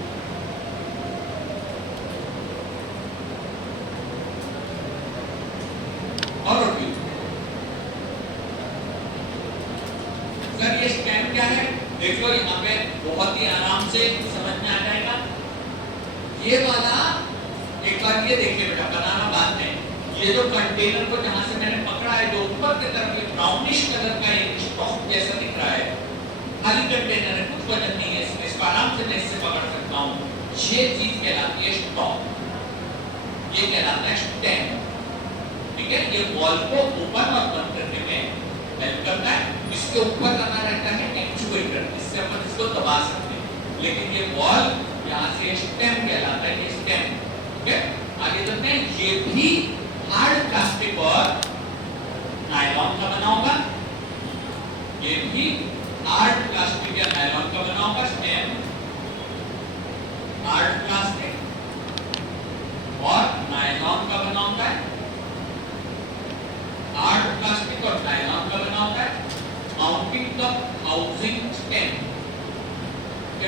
Hollow tube, sir ये स्टेम क्या है, देखो यहाँ पे बहुत ही आराम से समझ में आ जाएगा। ये वाला एक बार ये देखिए बेटा, बनाना बाद में, ये जो कंटेनर को जहां से मैंने पकड़ा है, जो ऊपर की तरफ एक ब्राउनिश कलर का एक स्टॉक जैसा दिख रहा है, खाली कंटेनर है, कुछ वजन नहीं है इसमें, इसको आराम से मैं इससे पकड़ सकता हूँ। ये चीज कहलाती है स्टॉक, ये कहलाता है स्टेम। ठीक है, ये वॉल को ओपन और बंद करने में हेल्प करता है। इसके ऊपर लगा रहता है एक्चुएटर, इससे अपन इसको दबा सकते हैं, लेकिन ये वॉल यहाँ से स्टेम कहलाता है, ये स्टेम। ठीक है, आगे चलते हैं। ये भी हार्ड प्लास्टिक और नायलॉन का बना होगा, ये भी हार्ड प्लास्टिक या नायलॉन का बना होगा। स्टेम हार्ड प्लास्टिक और नायलॉन का बना होता है।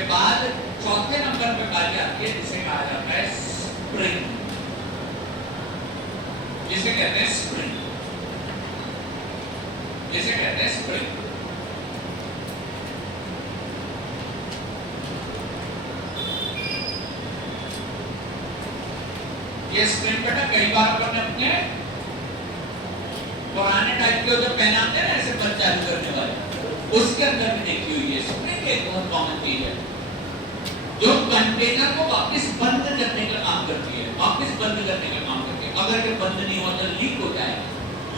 बाद चौथे नंबर पे बात आती है जिसे कहा जाता है स्प्रिंग, जिसे कहते हैं स्प्रिंग, जिसे कहते हैं स्प्रिंग। ये स्प्रिंग बेटा कई बार अपन अपने पुराने टाइप के जो पहनाते हैं ना ऐसे बच चालू करने वाले, उसके अंदर भी देखी हुई है। स्प्रिंग एक बहुत कॉमन चीज है जो कंटेनर को वापस बंद करने का काम करती है, वापस बंद करने का काम करती है। अगर ये बंद नहीं हो तो लीक हो जाएगा,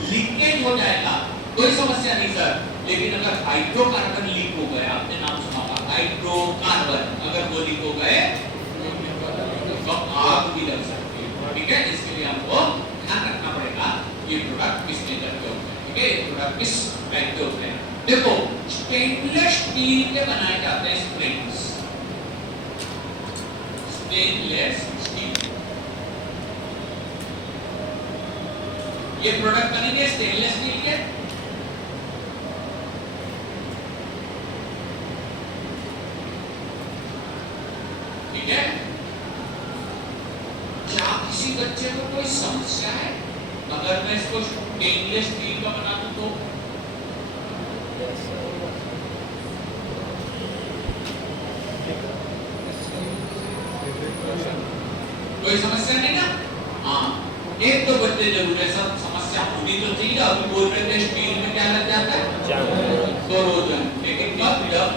लीकेज हो जाएगा, कोई समस्या नहीं सर। लेकिन अगर हाइड्रोकार्बन लीक हो गया, आपने नाम सुना होगा हाइड्रोकार्बन, अगर वो लीक हो गए तो आग भी लग सकती है। ठीक है, इसके लिए हमको ध्यान रखना पड़ेगा ये प्रोडक्ट किस नेचर के होते हैं। ठीक है, ये प्रोडक्ट किस टाइप के होते हैं। देखो स्टेनलेस स्टील के बनाए जाते हैं स्प्रिंग्स, स्टेनलेस स्टील। ये प्रोडक्ट बनेंगे स्टेनलेस स्टील के। ठीक है, क्या किसी बच्चे को कोई समस्या है अगर मैं इसको स्टेनलेस स्टील का बना दूं तो? कोई समस्या नहीं ना? हाँ, एक तो बच्चे जरूर है, सब समस्या होनी तो चाहिए। अभी बोल रहे थे स्टील में क्या लग जाता है? कोरोजन। लेकिन कब? जब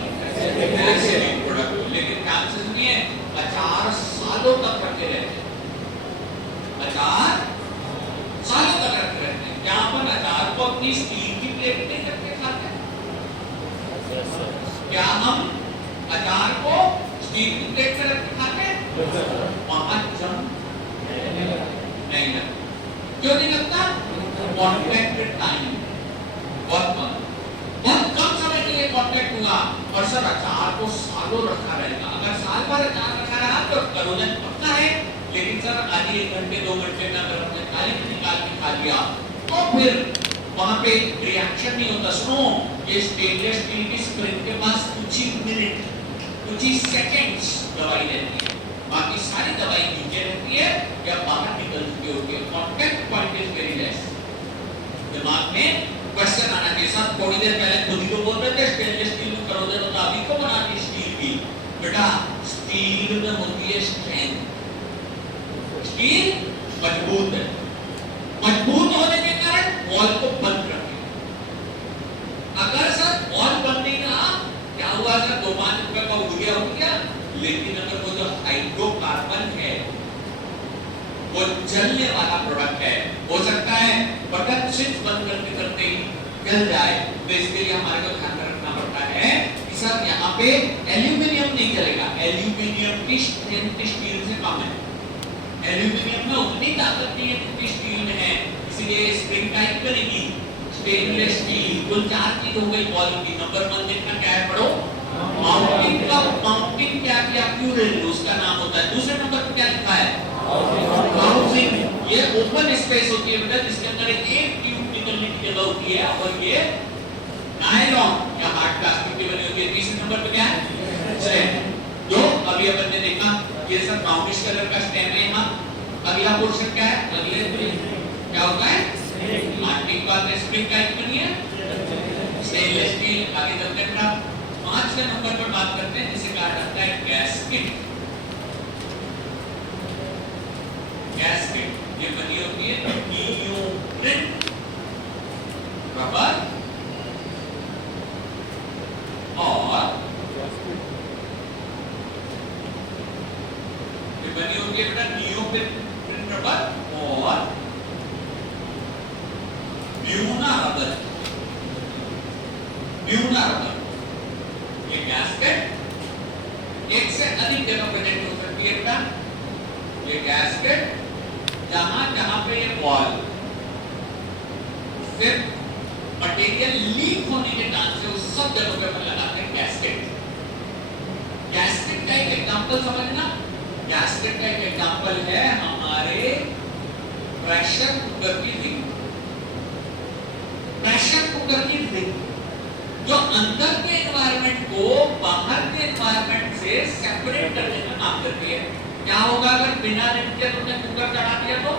प्रोडक्ट, लेकिन चांसेस नहीं है। 4 सालों तक रखे रहते हैं, 4 सालों तक रखे रहते हैं। क्या अपन अचार को अपनी स्टील की प्लेट में करके खाते हैं? क्या हम अचार को स्टील की प्लेट में रख के खाते हैं? वहां जम नहीं लगता। क्यों नहीं लगता? कॉन्टैक्ट टाइम बहुत कम समय के लिए कॉन्टैक्ट हुआ। और सर अचार को सालों रखा रहेगा, अगर साल भर अचार रखा रहा तो करोजन पक्का है। लेकिन सर आज 1 घंटे 2 घंटे में अगर हमने खाली निकाल के खा लिया तो फिर वहां पे रिएक्शन नहीं होता। सुनो, ये स्टेनलेस स्टील की स्प्रिंग के पास कुछ ही मिनट, कुछ ही सेकंड्स दवाई रहती है, बाकी सारी दवाई नीचे रहती है या बाहर निकल चुकी होती है। Contact point is very less. दिमाग में क्वेश्चन आना चाहिए। सब थोड़ी देर पहले खुद ही तो बोल रहे थे स्टेनलेस स्टील में करोजन होता, अभी क्यों बनाती स्टील की? बेटा स्टील में होती है स्ट्रेंथ। स्टील मजबूत है, मजबूत होने के कारण वॉल को बंद रखे। अगर सर वॉल बंद नहीं रहा, क्या हुआ सर? 2-5 रुपए का उड़ गया, हो गया। लेकिन अगर वो जो हाइड्रोकार्बन है वो जलने वाला प्रोडक्ट है, हो सकता है बटन स्विच बंद करते करते ही जल जाए। तो इसके लिए हमारे को ध्यान रखना पड़ता है कि सर यहाँ पे एल्यूमिनियम नहीं चलेगा। एल्यूमिनियम की स्ट्रेंथ स्टील से कम है, एल्यूमिनियम में उतनी ताकत नहीं है जितनी स्टील में है, इसीलिए स्प्रिंग टाइप करेगी स्टेनलेस स्टील। कुल 4 चीज हो गई वॉल की। नंबर 1 देखना क्या है, पढ़ो। माउंटिंग का माउंटिंग क्या किया? क्यूरेल, उसका नाम होता है। दूसरे नंबर पे क्या लिखा है? हाउसिंग। ये ओपन स्पेस होती है बेटा, जिसके अंदर एक ट्यूब निकलने की जगह होती है, और ये नायलॉन या हार्ड प्लास्टिक की बनी होती है। तीसरे नंबर पे क्या है? स्टेम, जो अभी अपन ने देखा। ये सर ब्राउनिश कलर का स्टेम है यहाँ। अगला पोर्शन क्या है? अगले क्या होता है? मार्किंग बात है, स्प्रिंग टाइप बनी है, स्टेनलेस स्टील। आगे चलते हैं 5वें नंबर पर बात करते हैं जिसे कहा जाता है गैस्केट। गैस्केट ये बनी होती है नियोप्रिन रबर और ये बनी होती है बेटा नियोप्रिन रबर और ब्यूना रबर। ब्यूना रबर ये गैस्केट एक से अधिक जगह प्रेजेंट हो सकती है बेटा। ये गैस्केट जहां जहां पे ये वॉल सिर्फ मटेरियल लीक होने के चांस है, उस सब जगहों पे अपन लगाते हैं गैस्केट। गैस्केट का एक एग्जांपल समझना। गैस्केट का एक एग्जांपल है हमारे प्रेशर कुकर की रिंग। प्रेशर कुकर की रिंग जो अंदर के एनवायरनमेंट को बाहर के एनवायरनमेंट से सेपरेट करने का काम करती है। क्या होगा अगर बिना लिफ्ट के तुमने कुकर चढ़ा दिया तो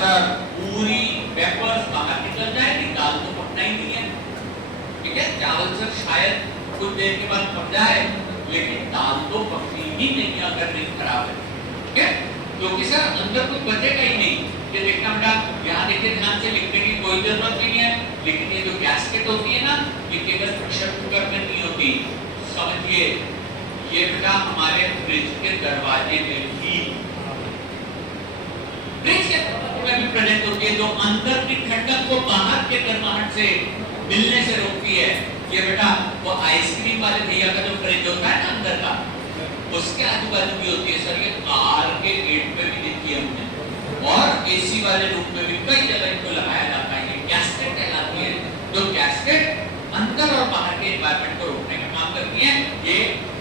सर पूरी वेपर्स बाहर निकल जाएगी, दाल तो पकना ही नहीं है। ठीक है, चावल सर शायद कुछ देर के बाद पक जाए, लेकिन दाल तो पकनी ही नहीं अगर नहीं खराब है। ठीक है, क्योंकि सर अंदर कुछ बचेगा ही नहीं। ये देखना बेटा, यहाँ देखिए ध्यान से, लिखने की कोई जरूरत नहीं है, लेकिन ये जो गैस्केट होती है ना, ये केवल प्रेशर कुकर में नहीं होती। समझिए, ये बेटा हमारे फ्रिज के दरवाजे में भी प्रेजेंट होती है, जो अंदर की ठंडक को बाहर के गर्माहट से मिलने से रोकती है। ये बेटा वो आइसक्रीम वाले भैया का जो फ्रिज होता है ना अंदर का, उसके आजू बाजू भी होती है सर। ये कार के गेट पे भी देखी है हमने, और एसी वाले रूम में भी कई जगह इनको लगाया जाता है। ये गैस्केट कहलाती है, जो गैस्केट अंदर और बाहर के एनवायरनमेंट को रोकने का काम करती है। ये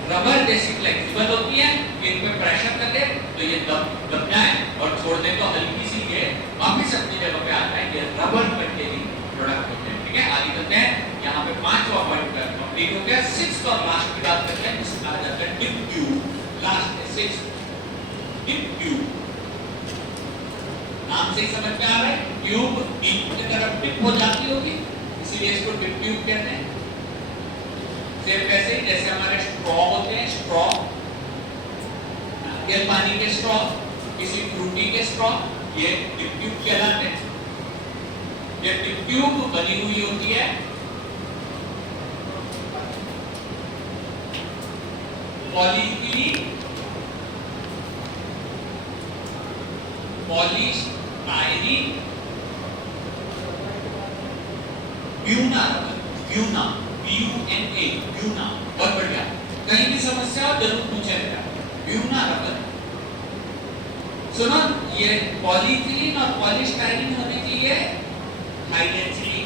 रबर जैसी फ्लेक्सिबल होती है, इन पे प्रेशर कर दे तो ये दब जाए, और छोड़ दे तो हल्की सी ये वापस अपनी जगह पे आता है। ये रबर कंटेनिंग प्रोडक्ट होते हैं। ठीक है, आगे चलते हैं। यहाँ पे 5वां पॉइंट कंप्लीट हो गया। 6th और लास्ट की बात करते हैं, जिसका आ जाता है डिप ट्यूब। लास्ट है 6 डिप ट्यूब। नाम से ही समझ में आ रहा है, ट्यूब डीप की तरफ डिप हो जाती होगी, इसीलिए इसको डिप ट्यूब कहते हैं। सेम वैसे ही जैसे हमारे स्ट्रॉ होते हैं, स्ट्रॉ नारियल पानी के स्ट्रॉ, किसी फ्रूटी के स्ट्रॉ, ये डिप ट्यूब कहलाते हैं। ये डिप ट्यूब बनी हुई होती है polyethylene, polystyrene, buna rubber, buna BUNA, buna. बहुत बढ़िया, कहीं भी समस्या हो जरूर पूछेगा। Buna rubber. सुनो, ये पॉलीइथीलीन और पॉलीस्टाइरीन होने चाहिए हाई डेंसिटी।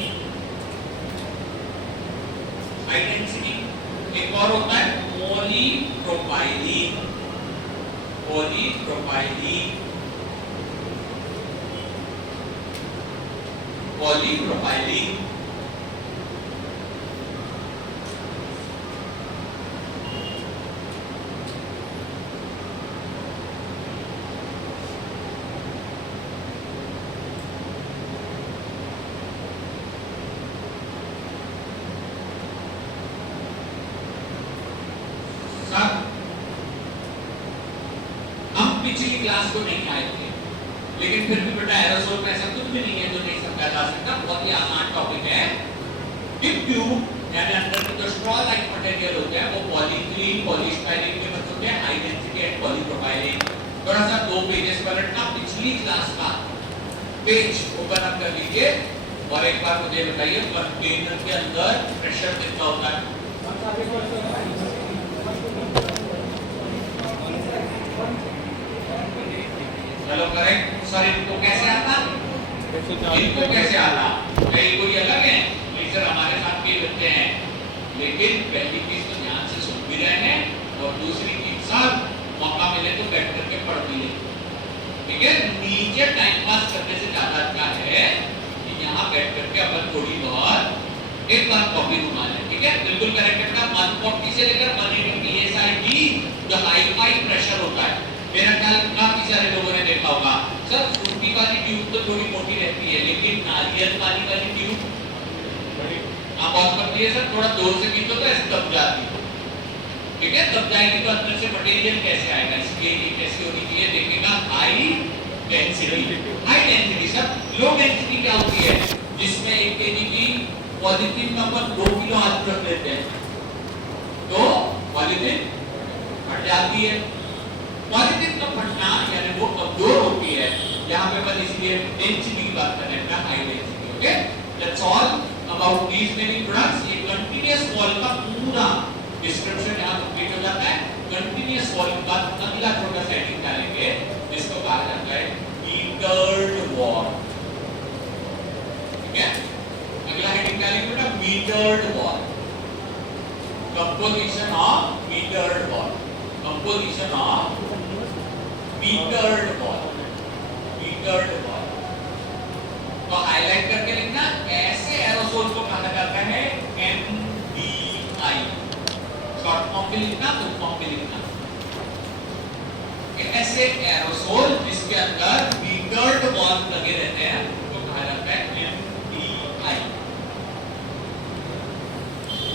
High density. एक और होता है पॉलीप्रोपाइलीन, पॉलीप्रोपाइलीन, पॉलीप्रोपाइलीन। पिछली क्लास को नहीं आए थे, लेकिन फिर भी बेटा एरोसोल में ऐसा कुछ भी नहीं है जो नहीं समझा जा सकता। बहुत ही आसान टॉपिक है। डिप ट्यूब यानी अंदर के जो स्ट्रॉ लाइक मटेरियल होते हैं वो पॉलीइथीलीन, पॉलीस्टाइरीन के बने होते हैं, हाई डेंसिटी एंड पॉलीप्रोपाइलीन। थोड़ा सा 2 पेजेस पलटना, पिछली क्लास का पेज ओपन अप कर लीजिए और एक बार मुझे बताइए कंटेनर के अंदर प्रेशर कितना होता है? चलो करेक्ट। सर इनको कैसे आता? इनको कैसे आता? कई कोई अलग है? नहीं सर, हमारे साथ भी बच्चे हैं, लेकिन पहली चीज तो ध्यान से सुन भी रहे हैं, और दूसरी चीज सर मौका मिले तो बैठ करके पढ़ भी ले। ठीक है, नीचे टाइम पास करने से ज्यादा अच्छा है कि यहाँ बैठ करके अपन थोड़ी बहुत एक बार कॉपी घुमा लें। ठीक है, बिल्कुल करेक्ट है। 140 से लेकर 180 PSI जो हाई फाई प्रेशर होता है, मेरा ख्याल काफी सारे लोगों ने देखा होगा। सर फ्रूटी वाली ट्यूब तो थोड़ी मोटी रहती है, लेकिन नारियल पानी वाली ट्यूब बहुत पतली है सर, थोड़ा जोर से खींचो तो ऐसे दब जाती है। ठीक है, दब जाएगी तो अंदर से मटेरियल कैसे आएगा? इसलिए ये कैसी होनी चाहिए? देखिएगा high density. High density sir, low density क्या होती है? जिसमें 1 kg की पॉलीथीन में अपन 2 किलो आलू रख लेते हैं तो पॉलीथीन फट जाती है। पॉलीथीन का फटना यानी वो कमजोर होती है। यहाँ पे बस इसलिए डेंसिटी की बात कर रहे हैं, high density. Okay, that's all about these many products. ये कंटीन्यूअस वॉल का पूरा डिस्क्रिप्शन यहाँ कंप्लीट हो जाता है। कंटीन्यूअस वॉल के बाद अगला छोटा सा हेडिंग डालेंगे जिसको कहा जाता है मीटर्ड वॉल। ठीक है, अगला हेडिंग डालेंगे बेटा metered wall, composition of metered wall, composition of metered wall, metered wall. तो हाईलाइट करके लिखना, ऐसे एरोसोल को कहा जाता है भी लिखना, फुल फॉर्म भी लिखना। ऐसे एरोसोल जिसके अंदर मीटर्ड वॉल्व लगे रहते हैं वो कहा जाता है MDI।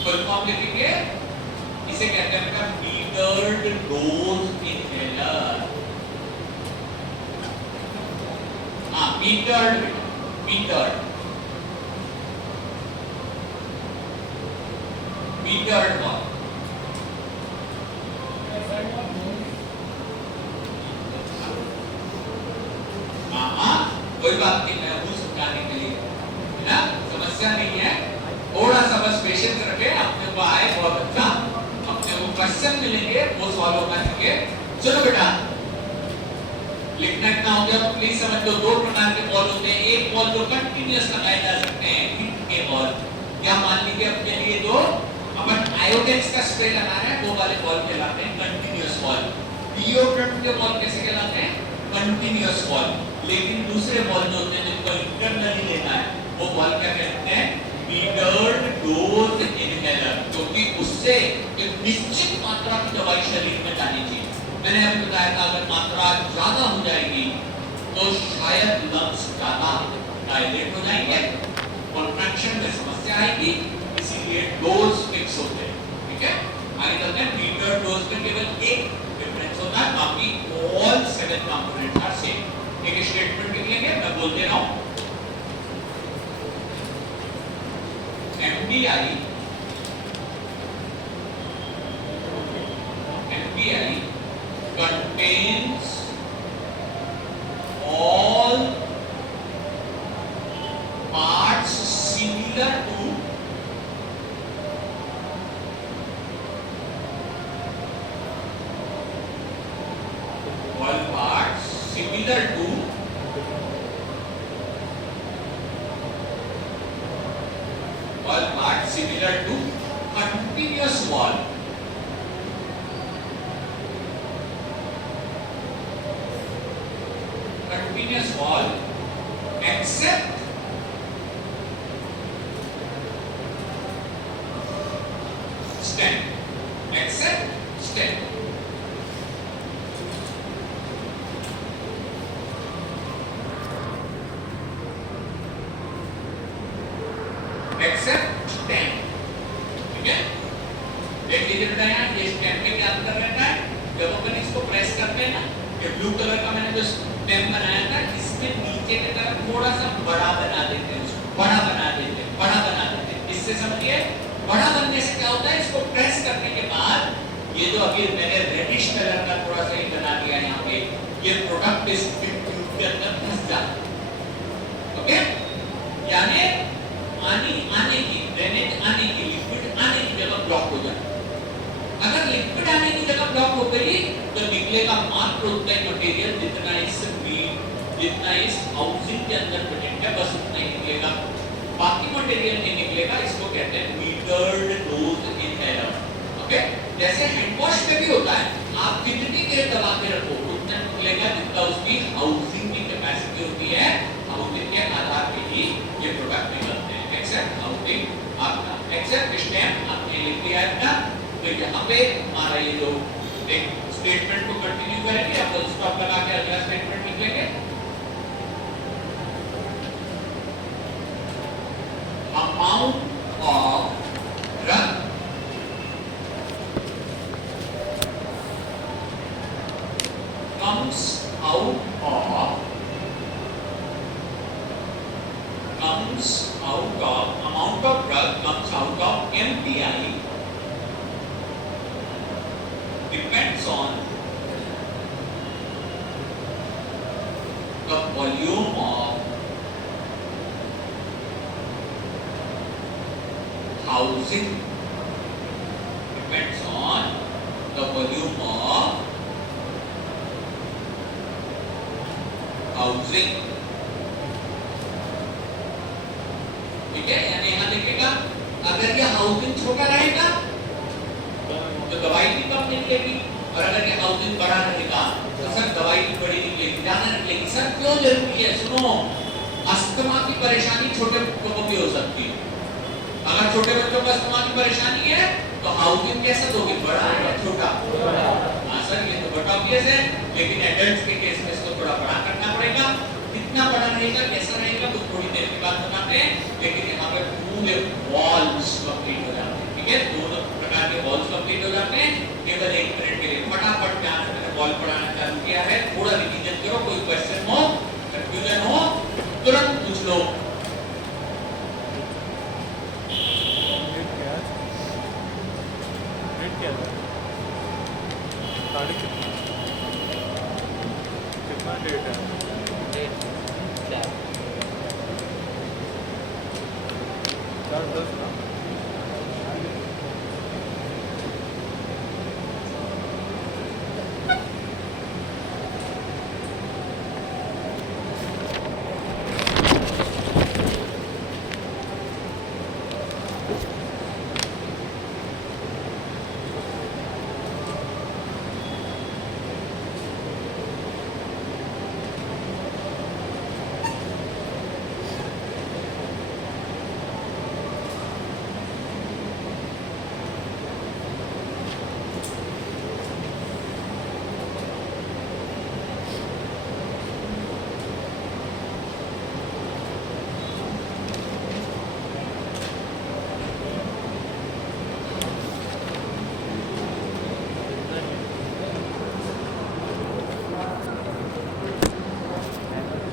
फुल फॉर्म लिखेंगे, इसे कहते हैं मीटर्ड डोज इनहेलर। हाँ, मीटर्ड वॉल्व। कोई बात नहीं, मैं हूँ समझाने के लिए, है ना, समस्या नहीं है। थोड़ा सा बस पेशेंस रखे, अपने को आए बहुत अच्छा, अपने को क्वेश्चन मिलेंगे वो सॉल्व करेंगे। चलो बेटा, लिखना इतना हो गया तो प्लीज समझ लो, दो प्रकार के बॉल होते हैं। एक बॉल जो कंटिन्यूअस लगाए जा सकते हैं, हिट के बॉल, या मान लीजिए अपने लिए जो अपन आयोडेक्स का स्प्रे लगा रहे हैं वो वाले बॉल कहलाते हैं कंटिन्यूअस बॉल। डिओड्रेंट के बॉल कैसे कहलाते हैं? Continuous ball. लेकिन दूसरे बॉल जो होते हैं जिनको इंटरनली लेना है वो बॉल क्या कहते हैं? मीटर्ड डोज इनहेलर, क्योंकि उससे एक निश्चित मात्रा की दवाई शरीर में जानी चाहिए। मैंने अभी बताया था अगर मात्रा ज्यादा हो जाएगी तो शायद लंग्स ज्यादा डायलेट हो जाएंगे, कॉन्ट्रैक्शन में समस्या आएगी, इसीलिए डोज फिक्स होते हैं। ठीक है, आगे चलते हैं। मीटर्ड डोज में केवल एक डिफरेंस होता है, बाकी ऑल 7 कंपोनेंट्स आर सेम। एक स्टेटमेंट लिखेंगे, मैं बोलते रहा हूं। MDI contains all parts similar to continuous wall. Continuous wall except stem. Except stem. ठीक है, देख लीजिए बेटा, यहाँ ये स्टेम में क्या अंतर रहता है? जब अपन इसको प्रेस करते हैं ना, ये ब्लू कलर का मैंने जो स्टेम बनाया था, इसमें नीचे की तरफ थोड़ा सा बड़ा बना देते हैं, उसको बड़ा बना देते हैं। इससे समझिए, बड़ा बनने से क्या होता है? इसको प्रेस करने के बाद ये जो अभी मैंने रेडिश कलर का थोड़ा सा ही बना दिया यहाँ पे, ये प्रोडक्ट इस ट्यूब के अंदर घुस जाता है। ओके, यानी पानी आने की, ड्रेनेज आने की, लिक्विड आने की जगह ब्लॉक हो जाए। अगर लिक्विड आने की जगह ब्लॉक हो गई तो निकलेगा मात्र उतना ही मटेरियल जितना इस हाउसिंग के अंदर प्रेजेंट है, बस उतना ही निकलेगा, बाकी मटेरियल नहीं निकलेगा। इसको कहते हैं मीटर्ड डोज इनहेलर। ओके, जैसे हैंड वॉश में भी होता है, आप जितनी देर दबा के रखो उतना निकलेगा जितना उसकी हाउसिंग की कैपेसिटी होती है। हाउसिंग के आधार पे ही ये प्रोडक्ट निकलते हैं। एक्सेप्ट हाउसिंग आपका, एक्सेप्ट स्टेम आपने लिख दिया है ना, तो यहाँ पे हमारा ये जो एक स्टेटमेंट को कंटिन्यू करेंगे, अब स्टॉप लगा के अगला स्टेटमेंट लिखेंगे। Amount of drug comes out of amount of drug comes out of MDI depends on the volume of housing, depends on the volume of housing. ठीक है, यानी यहाँ देखिएगा, अगर ये हाउसिंग छोटा रहेगा तो दवाई भी कम निकलेगी, और अगर ये हाउसिंग बड़ा रहेगा तो सर दवाई भी बड़ी निकलेगी, ज्यादा निकलेगी। सर क्यों जरूरी है? सुनो, अस्थमा की परेशानी छोटे बच्चों को भी हो सकती है। अगर छोटे बच्चों को अस्थमा की परेशानी है तो हाउसिंग कैसे दोगे, बड़ा या छोटा? हाँ सर, ये तो बड़ा ऑब्वियस है, लेकिन एडल्ट्स के केस में इसको थोड़ा बड़ा करना पड़ेगा। कितना बड़ा रहेगा, कैसा रहेगा, तो थोड़ी देर के बाद बताते हैं। लेकिन यहाँ पे पूरे वॉल्स कंप्लीट हो जाते हैं, ठीक है, दोनों प्रकार के वॉल्स कंप्लीट हो जाते हैं। केवल 1 मिनट के लिए फटाफट ध्यान से मैंने वॉल पढ़ाना चालू किया है, थोड़ा रिवीजन करो, कोई क्वेश्चन हो, कंफ्यूजन हो, तुरंत पूछ लो। क्या था? कितना डेट है? डेट 4 4-10 ना?